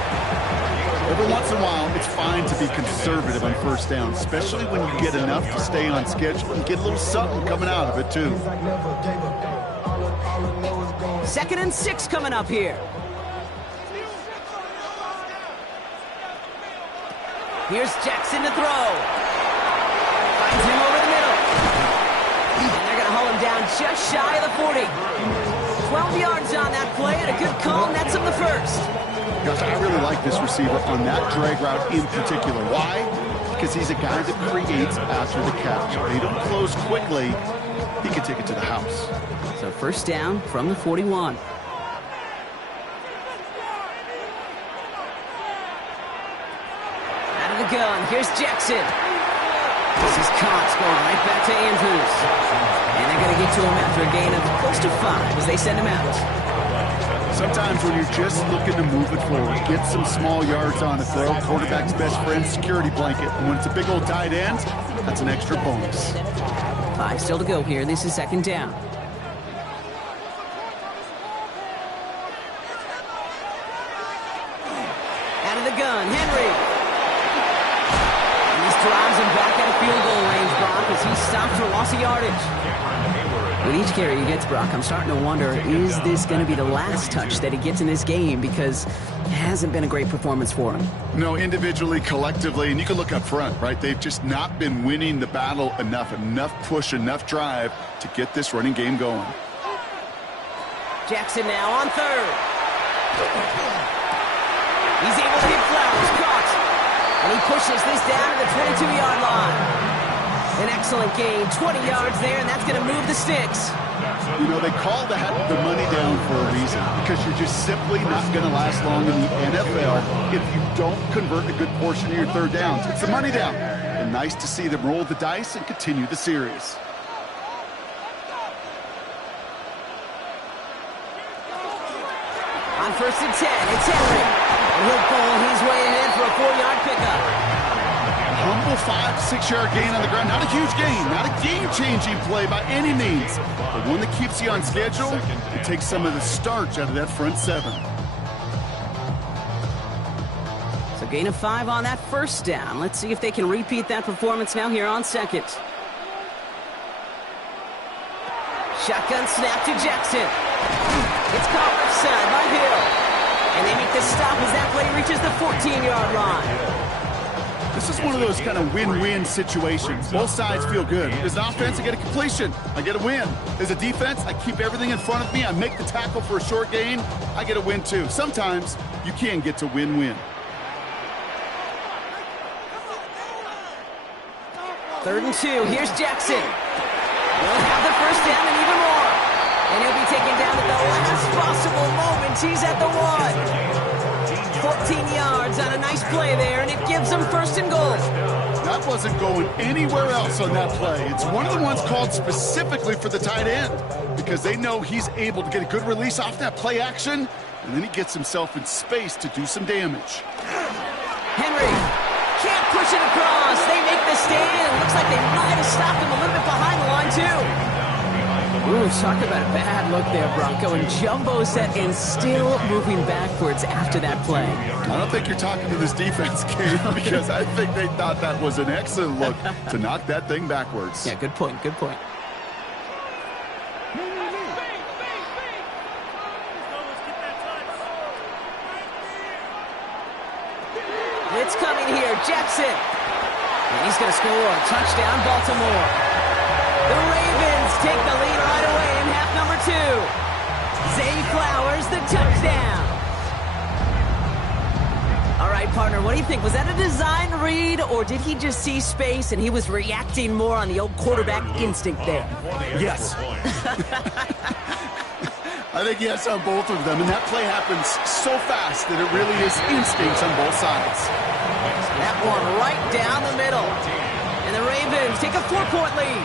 Every once in a while, it's fine to be conservative on first down, especially when you get enough to stay on schedule and get a little something coming out of it, too. 2nd and 6 coming up here. Here's Jackson to throw. Finds him over the middle. And they're going to haul him down just shy of the 40. 12 yards on that play and a good call nets him the first. Gosh, I really like this receiver on that drag route in particular. Why? Because he's a guy that creates after the catch. If they don't close quickly, he can take it to the house. So 1st down from the 41. Out of the gun, here's Jackson. This is Cox going right back to Andrews. And they're going to get to him after a gain of close to 5 as they send him out. Sometimes when you're just looking to move it forward, get some small yards on a throw, quarterback's best friend, security blanket. And when it's a big old tight end, that's an extra bonus. 5 still to go here. This is 2nd down. Out of the gun, Henry. And this drives him back out of field goal range, Brock, as he stopped for loss of yardage. With each carry he gets, Brock, I'm starting to wonder, is this going to be the last touch that he gets in this game? Because it hasn't been a great performance for him. No, individually, collectively, and you can look up front, right? They've just not been winning the battle enough push, enough drive to get this running game going. Jackson now on 3rd. He's able to hit Flowers, caught. And he pushes this down to the 22-yard line. An excellent gain, 20 yards there, and that's going to move the sticks. You know, they call that the money down for a reason, because you're just simply not going to last long in the NFL if you don't convert a good portion of your 3rd downs. It's the money down. And nice to see them roll the dice and continue the series. On 1st and 10, it's Henry. And he'll pull his way ahead for a 4-yard pickup. Humble 5-6-yard gain on the ground. Not a huge gain, not a game-changing play by any means, but one that keeps you on schedule and takes some of the starch out of that front 7. So gain of 5 on that 1st down. Let's see if they can repeat that performance now here on 2nd. Shotgun snap to Jackson. It's caught left side by Hill. And they make the stop as that play reaches the 14-yard line. This is one of those kind of win-win situations. Both sides feel good. As an offense, I get a completion. I get a win. As a defense, I keep everything in front of me. I make the tackle for a short gain. I get a win, too. Sometimes you can get to win-win. 3rd and 2. Here's Jackson. He'll have the 1st down and even more. And he'll be taken down at the last possible moment. He's at the 1. 14 yards on a nice play there, and it gives them 1st and goal. That wasn't going anywhere else on that play. It's one of the ones called specifically for the tight end because they know he's able to get a good release off that play action, and then he gets himself in space to do some damage. Henry can't push it across. They make the stand. It looks like they might have stopped him a little bit behind the line, too. Ooh, talk about a bad look there, Bronco. And jumbo set and still moving backwards after that play. I don't think you're talking to this defense, Kate, because I think they thought that was an excellent look to knock that thing backwards. Yeah, good point, good point. Blitz coming here. Jackson. And he's going to score. Touchdown, Baltimore. The Ravens take the lead right away in half number 2. Zay Flowers, the touchdown. All right, partner, what do you think? Was that a design read, or did he just see space and he was reacting more on the old quarterback instinct there? Yes. I think yes on both of them, and that play happens so fast that it really is instincts on both sides. That one right down the middle. And the Ravens take a 4-point lead.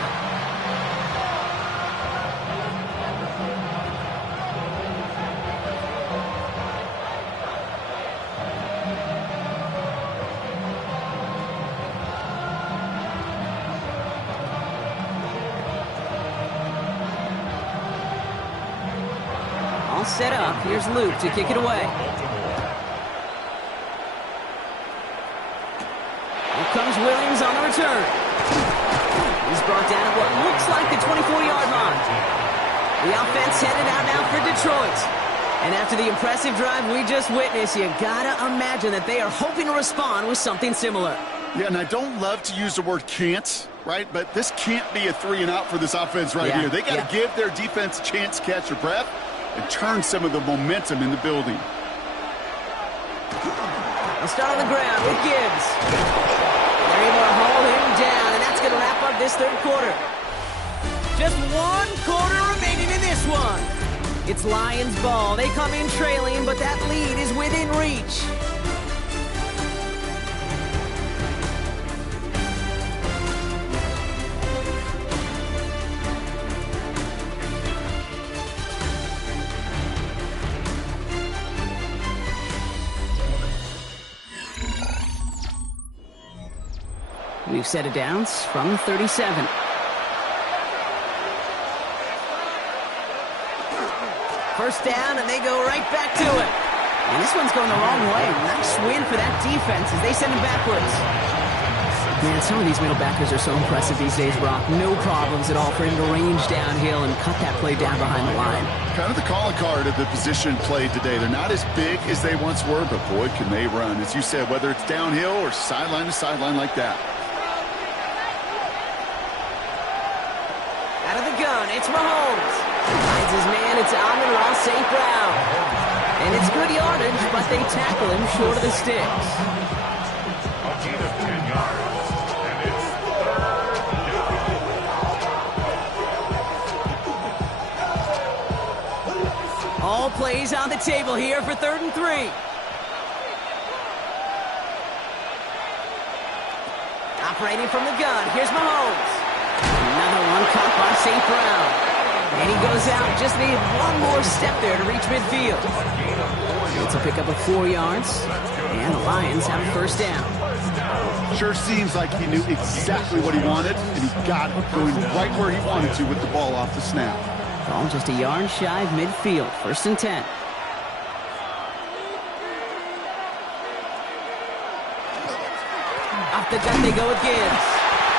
All set up. Here's Luke to kick it away. Comes Williams on the return. He's brought down at what looks like the 24-yard line. The offense headed out now for Detroit. And after the impressive drive we just witnessed, you gotta imagine that they are hoping to respond with something similar. Yeah, and I don't love to use the word can't, right? But this can't be a 3-and-out for this offense right here. They got to give their defense a chance to catch their breath and turn some of the momentum in the building. They'll start on the ground with Gibbs. They're able to haul him down, and that's going to wrap up this third quarter. Just 1 quarter remaining in this one. It's Lions ball. They come in trailing, but that lead is within reach. We've set it down from 37. First down, and they go right back to it. And this one's going the wrong way. Nice win for that defense as they send him backwards. Man, some of these middle backers are so impressive these days, Brock. No problems at all for him to range downhill and cut that play down behind the line. Kind of the calling card of the position played today. They're not as big as they once were, but boy, can they run. As you said, whether it's downhill or sideline to sideline like that. Out of the gun, it's Mahomes. Finds his man, it's Amon-Ra St. Brown. And it's good yardage, but they tackle him short of the sticks. A gain of 10 yards, and it's third down. All plays on the table here for 3rd and 3. Operating from the gun, here's Mahomes. Another one caught by St. Brown. And he goes out, just needed one more step there to reach midfield. It's a pickup of 4 yards, and the Lions have a first down. Sure seems like he knew exactly what he wanted, and he got it, going right where he wanted to with the ball off the snap. Ball just a yard shy of midfield, 1st and 10. Off the gun they go with Gibbs.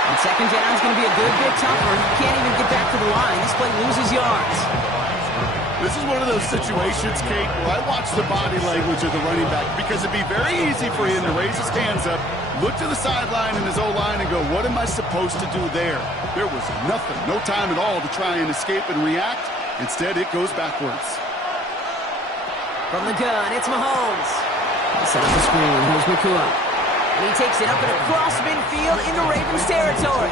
And 2nd down is going to be a good bit tougher. He can't even get back to the line. This play loses yards. This is one of those situations, Kate, where I watch the body language of the running back because it'd be very easy for him to raise his hands up, look to the sideline in his O-line and go, what am I supposed to do there? There was nothing, no time at all to try and escape and react. Instead, it goes backwards. From the gun, it's Mahomes. Set up the screen. Here's Nakua. And he takes it up and across midfield into Ravens territory.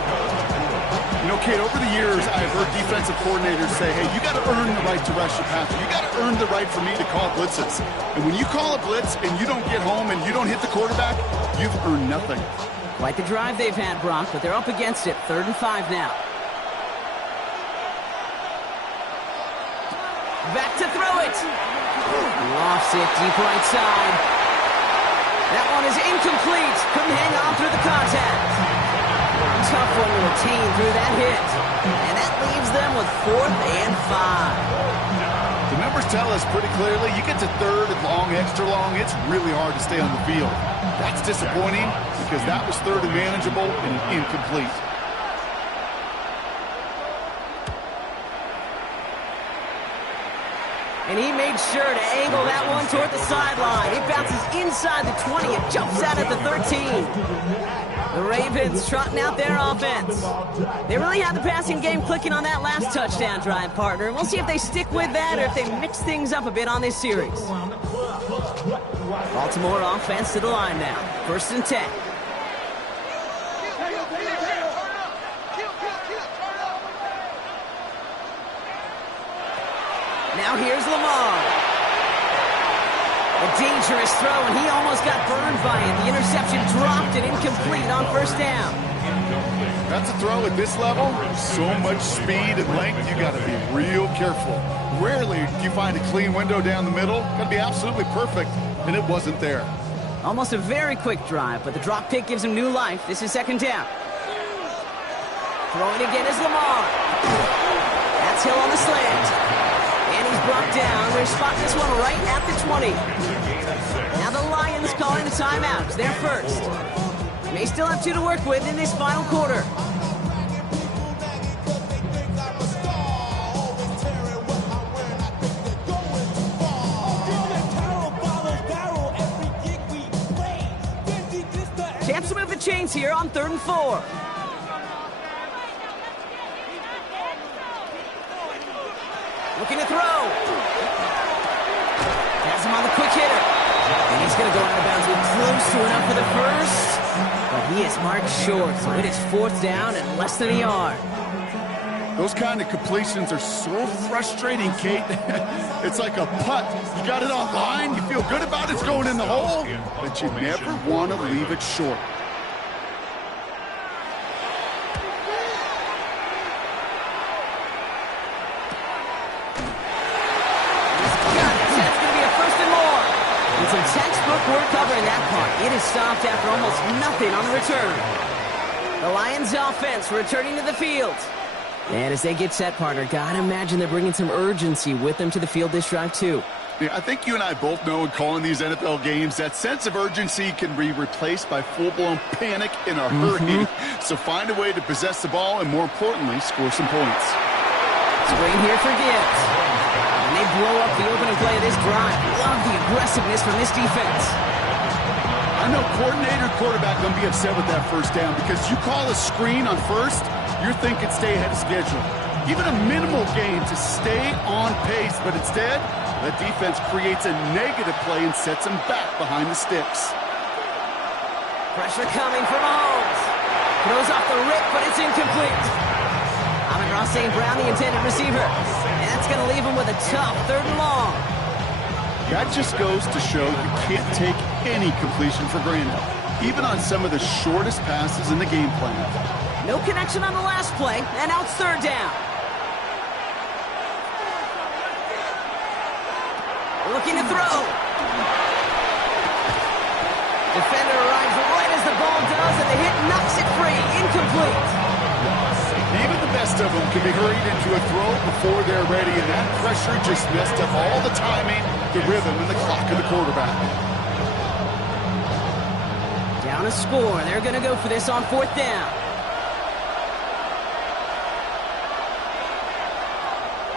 You know, Kate, over the years, I've heard defensive coordinators say, hey, you got to earn the right to rush your passer. You got to earn the right for me to call blitzes. And when you call a blitz and you don't get home and you don't hit the quarterback, you've earned nothing. Quite the drive they've had, Brock, but they're up against it. 3rd and 5 now. Back to throw it. Lofts it deep right side. That one is incomplete. Couldn't hang on through the contact. Tough one to retain through that hit. And that leaves them with 4th and 5. The numbers tell us pretty clearly, you get to 3rd and long, extra long, it's really hard to stay on the field. That's disappointing because that was 3rd and manageable and incomplete. And he made made sure to angle that one toward the sideline. It bounces inside the 20 and jumps out at the 13. The Ravens trotting out their offense. They really had the passing game clicking on that last touchdown drive, partner. We'll see if they stick with that or if they mix things up a bit on this series. Baltimore offense to the line now. 1st and 10. Now here's Lamar. A dangerous throw, and he almost got burned by it. The interception dropped and incomplete on 1st down. That's a throw at this level. So much speed and length, you got to be real careful. Rarely do you find a clean window down the middle. Got to be absolutely perfect, and it wasn't there. Almost a very quick drive, but the drop pick gives him new life. This is 2nd down. Throwing again is Lamar. That's Hill on the slant. And he's brought down. They're spotting this one right at the 20. Now the Lions calling a timeout. They're first. They still have 2 to work with in this final quarter. Chance to move the chains here on 3rd and 4. Looking to throw. Has him on the quick hitter. And he's going to go out of bounds with close to enough for the first. But he is marked short, so it is 4th down and less than a yard. Those kind of completions are so frustrating, Kate. It's like a putt. You got it on line, you feel good about it, it's going in the hole, but you never want to leave it short. Some textbook work covering that part. It is stopped after almost nothing on the return. The Lions offense returning to the field. And as they get set, partner, gotta imagine they're bringing some urgency with them to the field this drive too. Yeah, I think you and I both know in calling these NFL games that sense of urgency can be replaced by full-blown panic in a hurry. So find a way to possess the ball and, more importantly, score some points. Screen here for Gibbs. And they blow up the opening play of this drive. Love the aggressiveness from this defense. I know coordinator, quarterback going to be upset with that 1st down because you call a screen on 1st, you're thinking stay ahead of schedule. Even a minimal gain to stay on pace, but instead, the defense creates a negative play and sets them back behind the sticks. Pressure coming from Mahomes. Throws off the rip, but it's incomplete. Amon-Ra St. Brown, the intended receiver. And that's going to leave him with a tough 3rd and long. That just goes to show you can't take any completion for granted, even on some of the shortest passes in the game plan. No connection on the last play, and now it's 3rd down. Looking to throw. Defender arrives right as the ball does, and the hit knocks it free. Incomplete. Even the best of them can be hurried into a throw before they're ready, and that pressure just messed up all the timing, the rhythm, and the clock of the quarterback. Down a score. They're going to go for this on 4th down.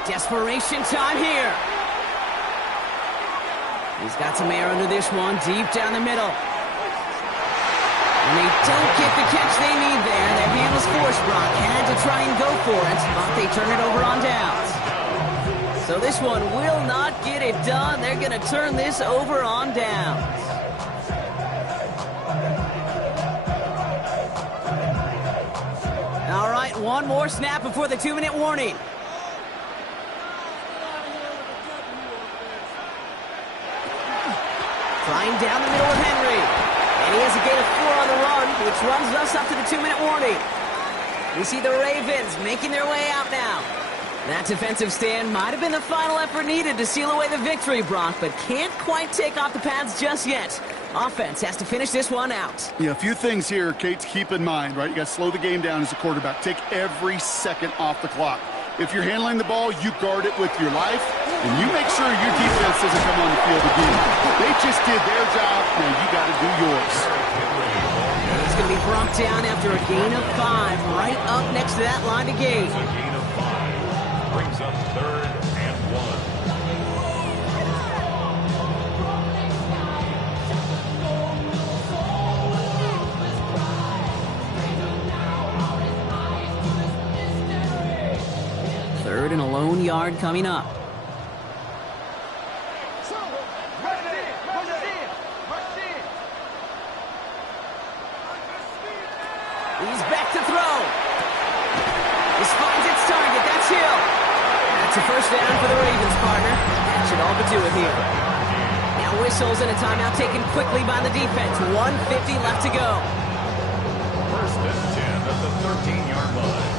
Desperation time here. He's got some air under this one, deep down the middle. And they don't get the catch they need there. Their handles forced. Brock had to try and go for it, but they turn it over on downs. So this one will not get it done. They're going to turn this over on downs. All right, one more snap before the 2-minute warning. Flying down the middle with Henry. And he has a gain of 4 on the run, which runs us up to the 2-minute warning. We see the Ravens making their way out now. That defensive stand might have been the final effort needed to seal away the victory, Brock, but can't quite take off the pads just yet. Offense has to finish this one out. Yeah, a few things here, Kate, to keep in mind, right? You got to slow the game down as a quarterback. Take every second off the clock. If you're handling the ball, you guard it with your life, and you make sure your defense doesn't come on the field again. They just did their job, now you got to do yours. He's going to be brought down after a gain of 5, right up next to that line of gain. A gain of 5 brings up 3rd and 1. yard coming up. He's back to throw. This finds its target. That's Hill. That's a first down for the Ravens, partner. That should all but do it here. Now whistles and a timeout taken quickly by the defense. 1:50 left to go. First and 10 at the 13-yard line.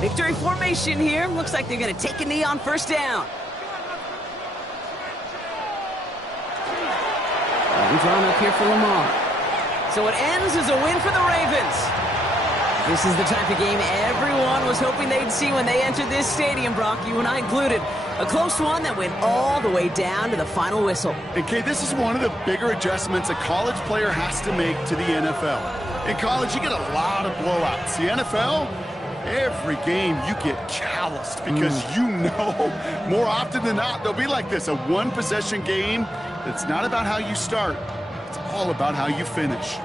Victory formation here. Looks like they're going to take a knee on first down. And drawn up here for Lamar. So it ends as a win for the Ravens. This is the type of game everyone was hoping they'd see when they entered this stadium, Brock, you and I included. A close one that went all the way down to the final whistle. And, Kay, this is one of the bigger adjustments a college player has to make to the NFL. In college, you get a lot of blowouts. The NFL, every game you get calloused because you know more often than not they'll be like this, a one-possession game. It's not about how you start. It's all about how you finish.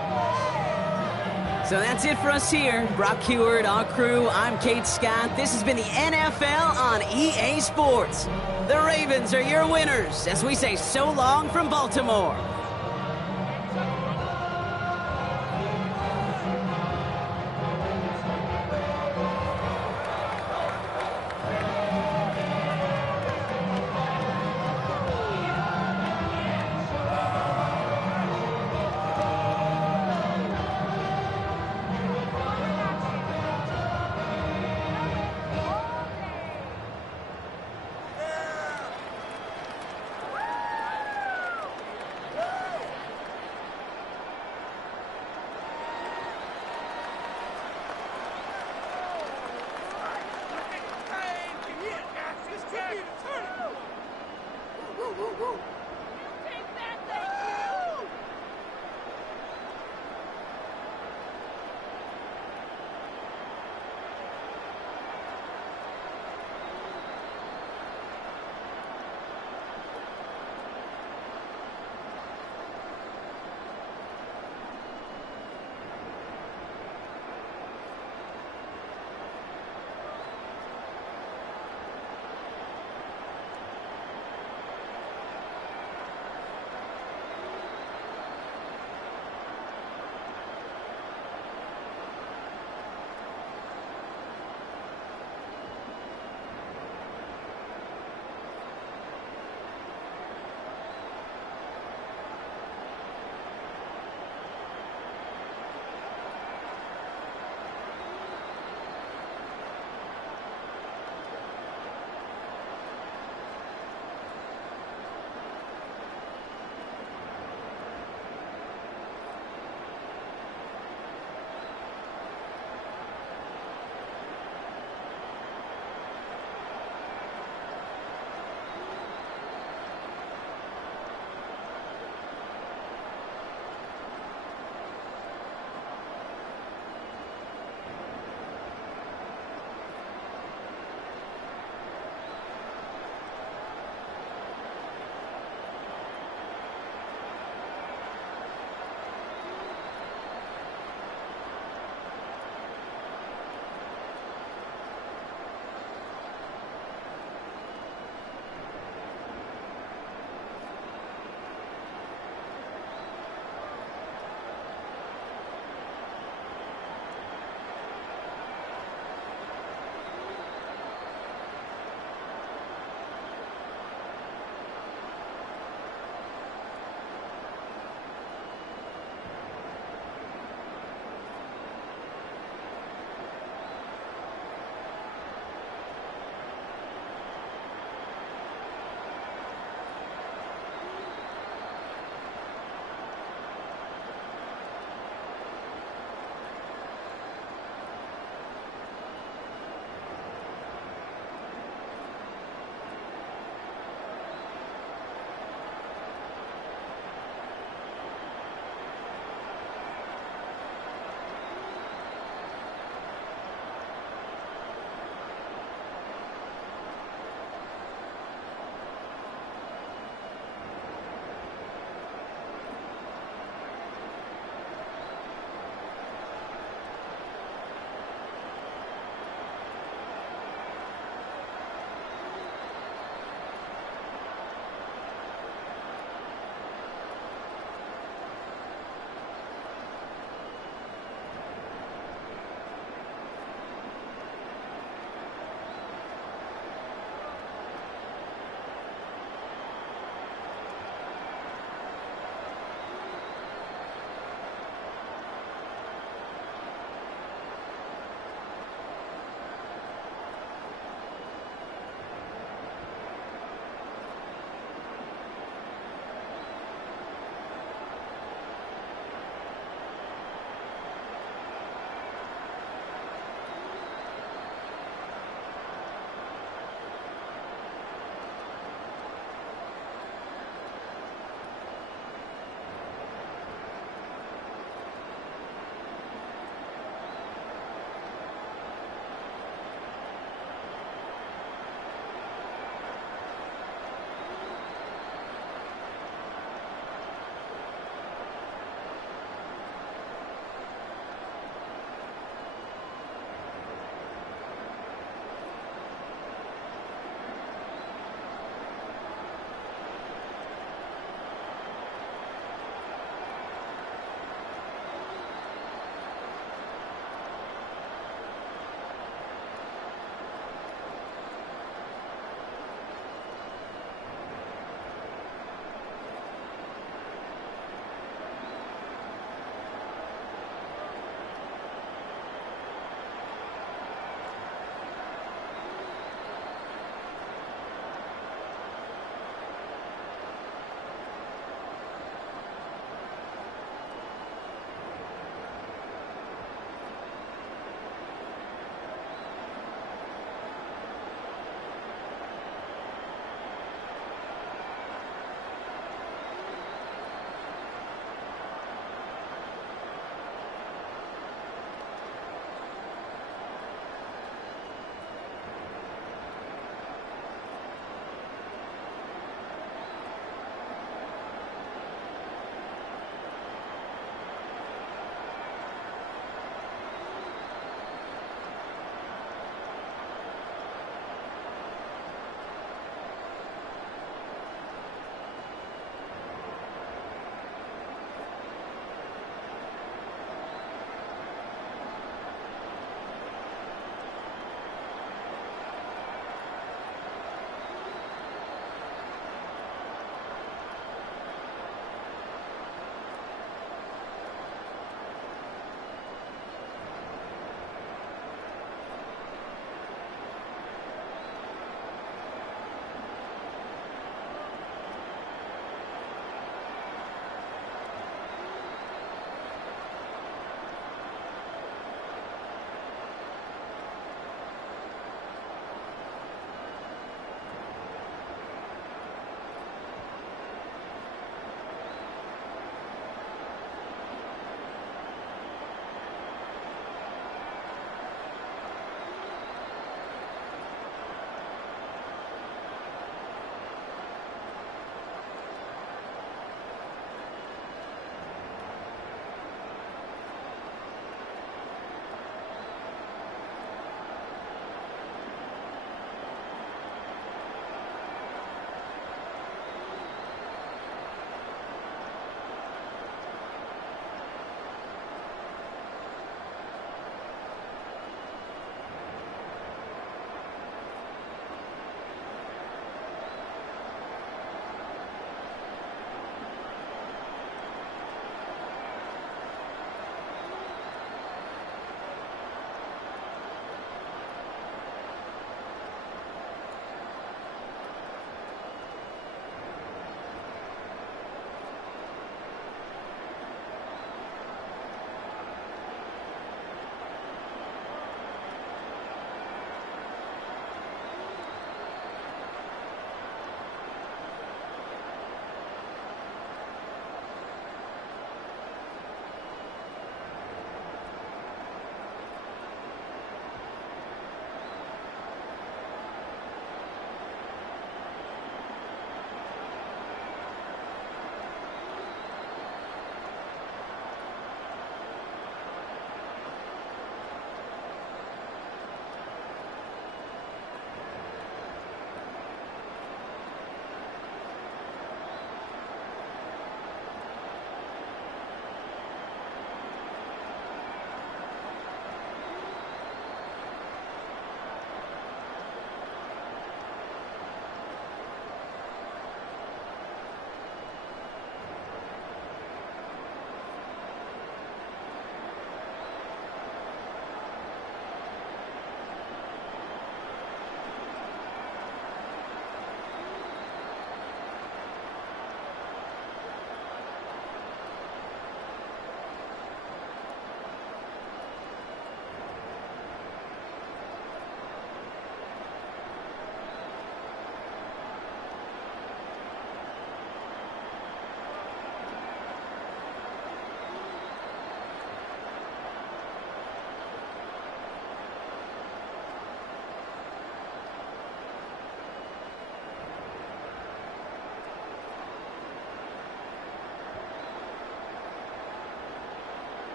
So that's it for us here. Brock Huard, our crew, I'm Kate Scott. This has been the NFL on EA Sports. The Ravens are your winners as we say so long from Baltimore.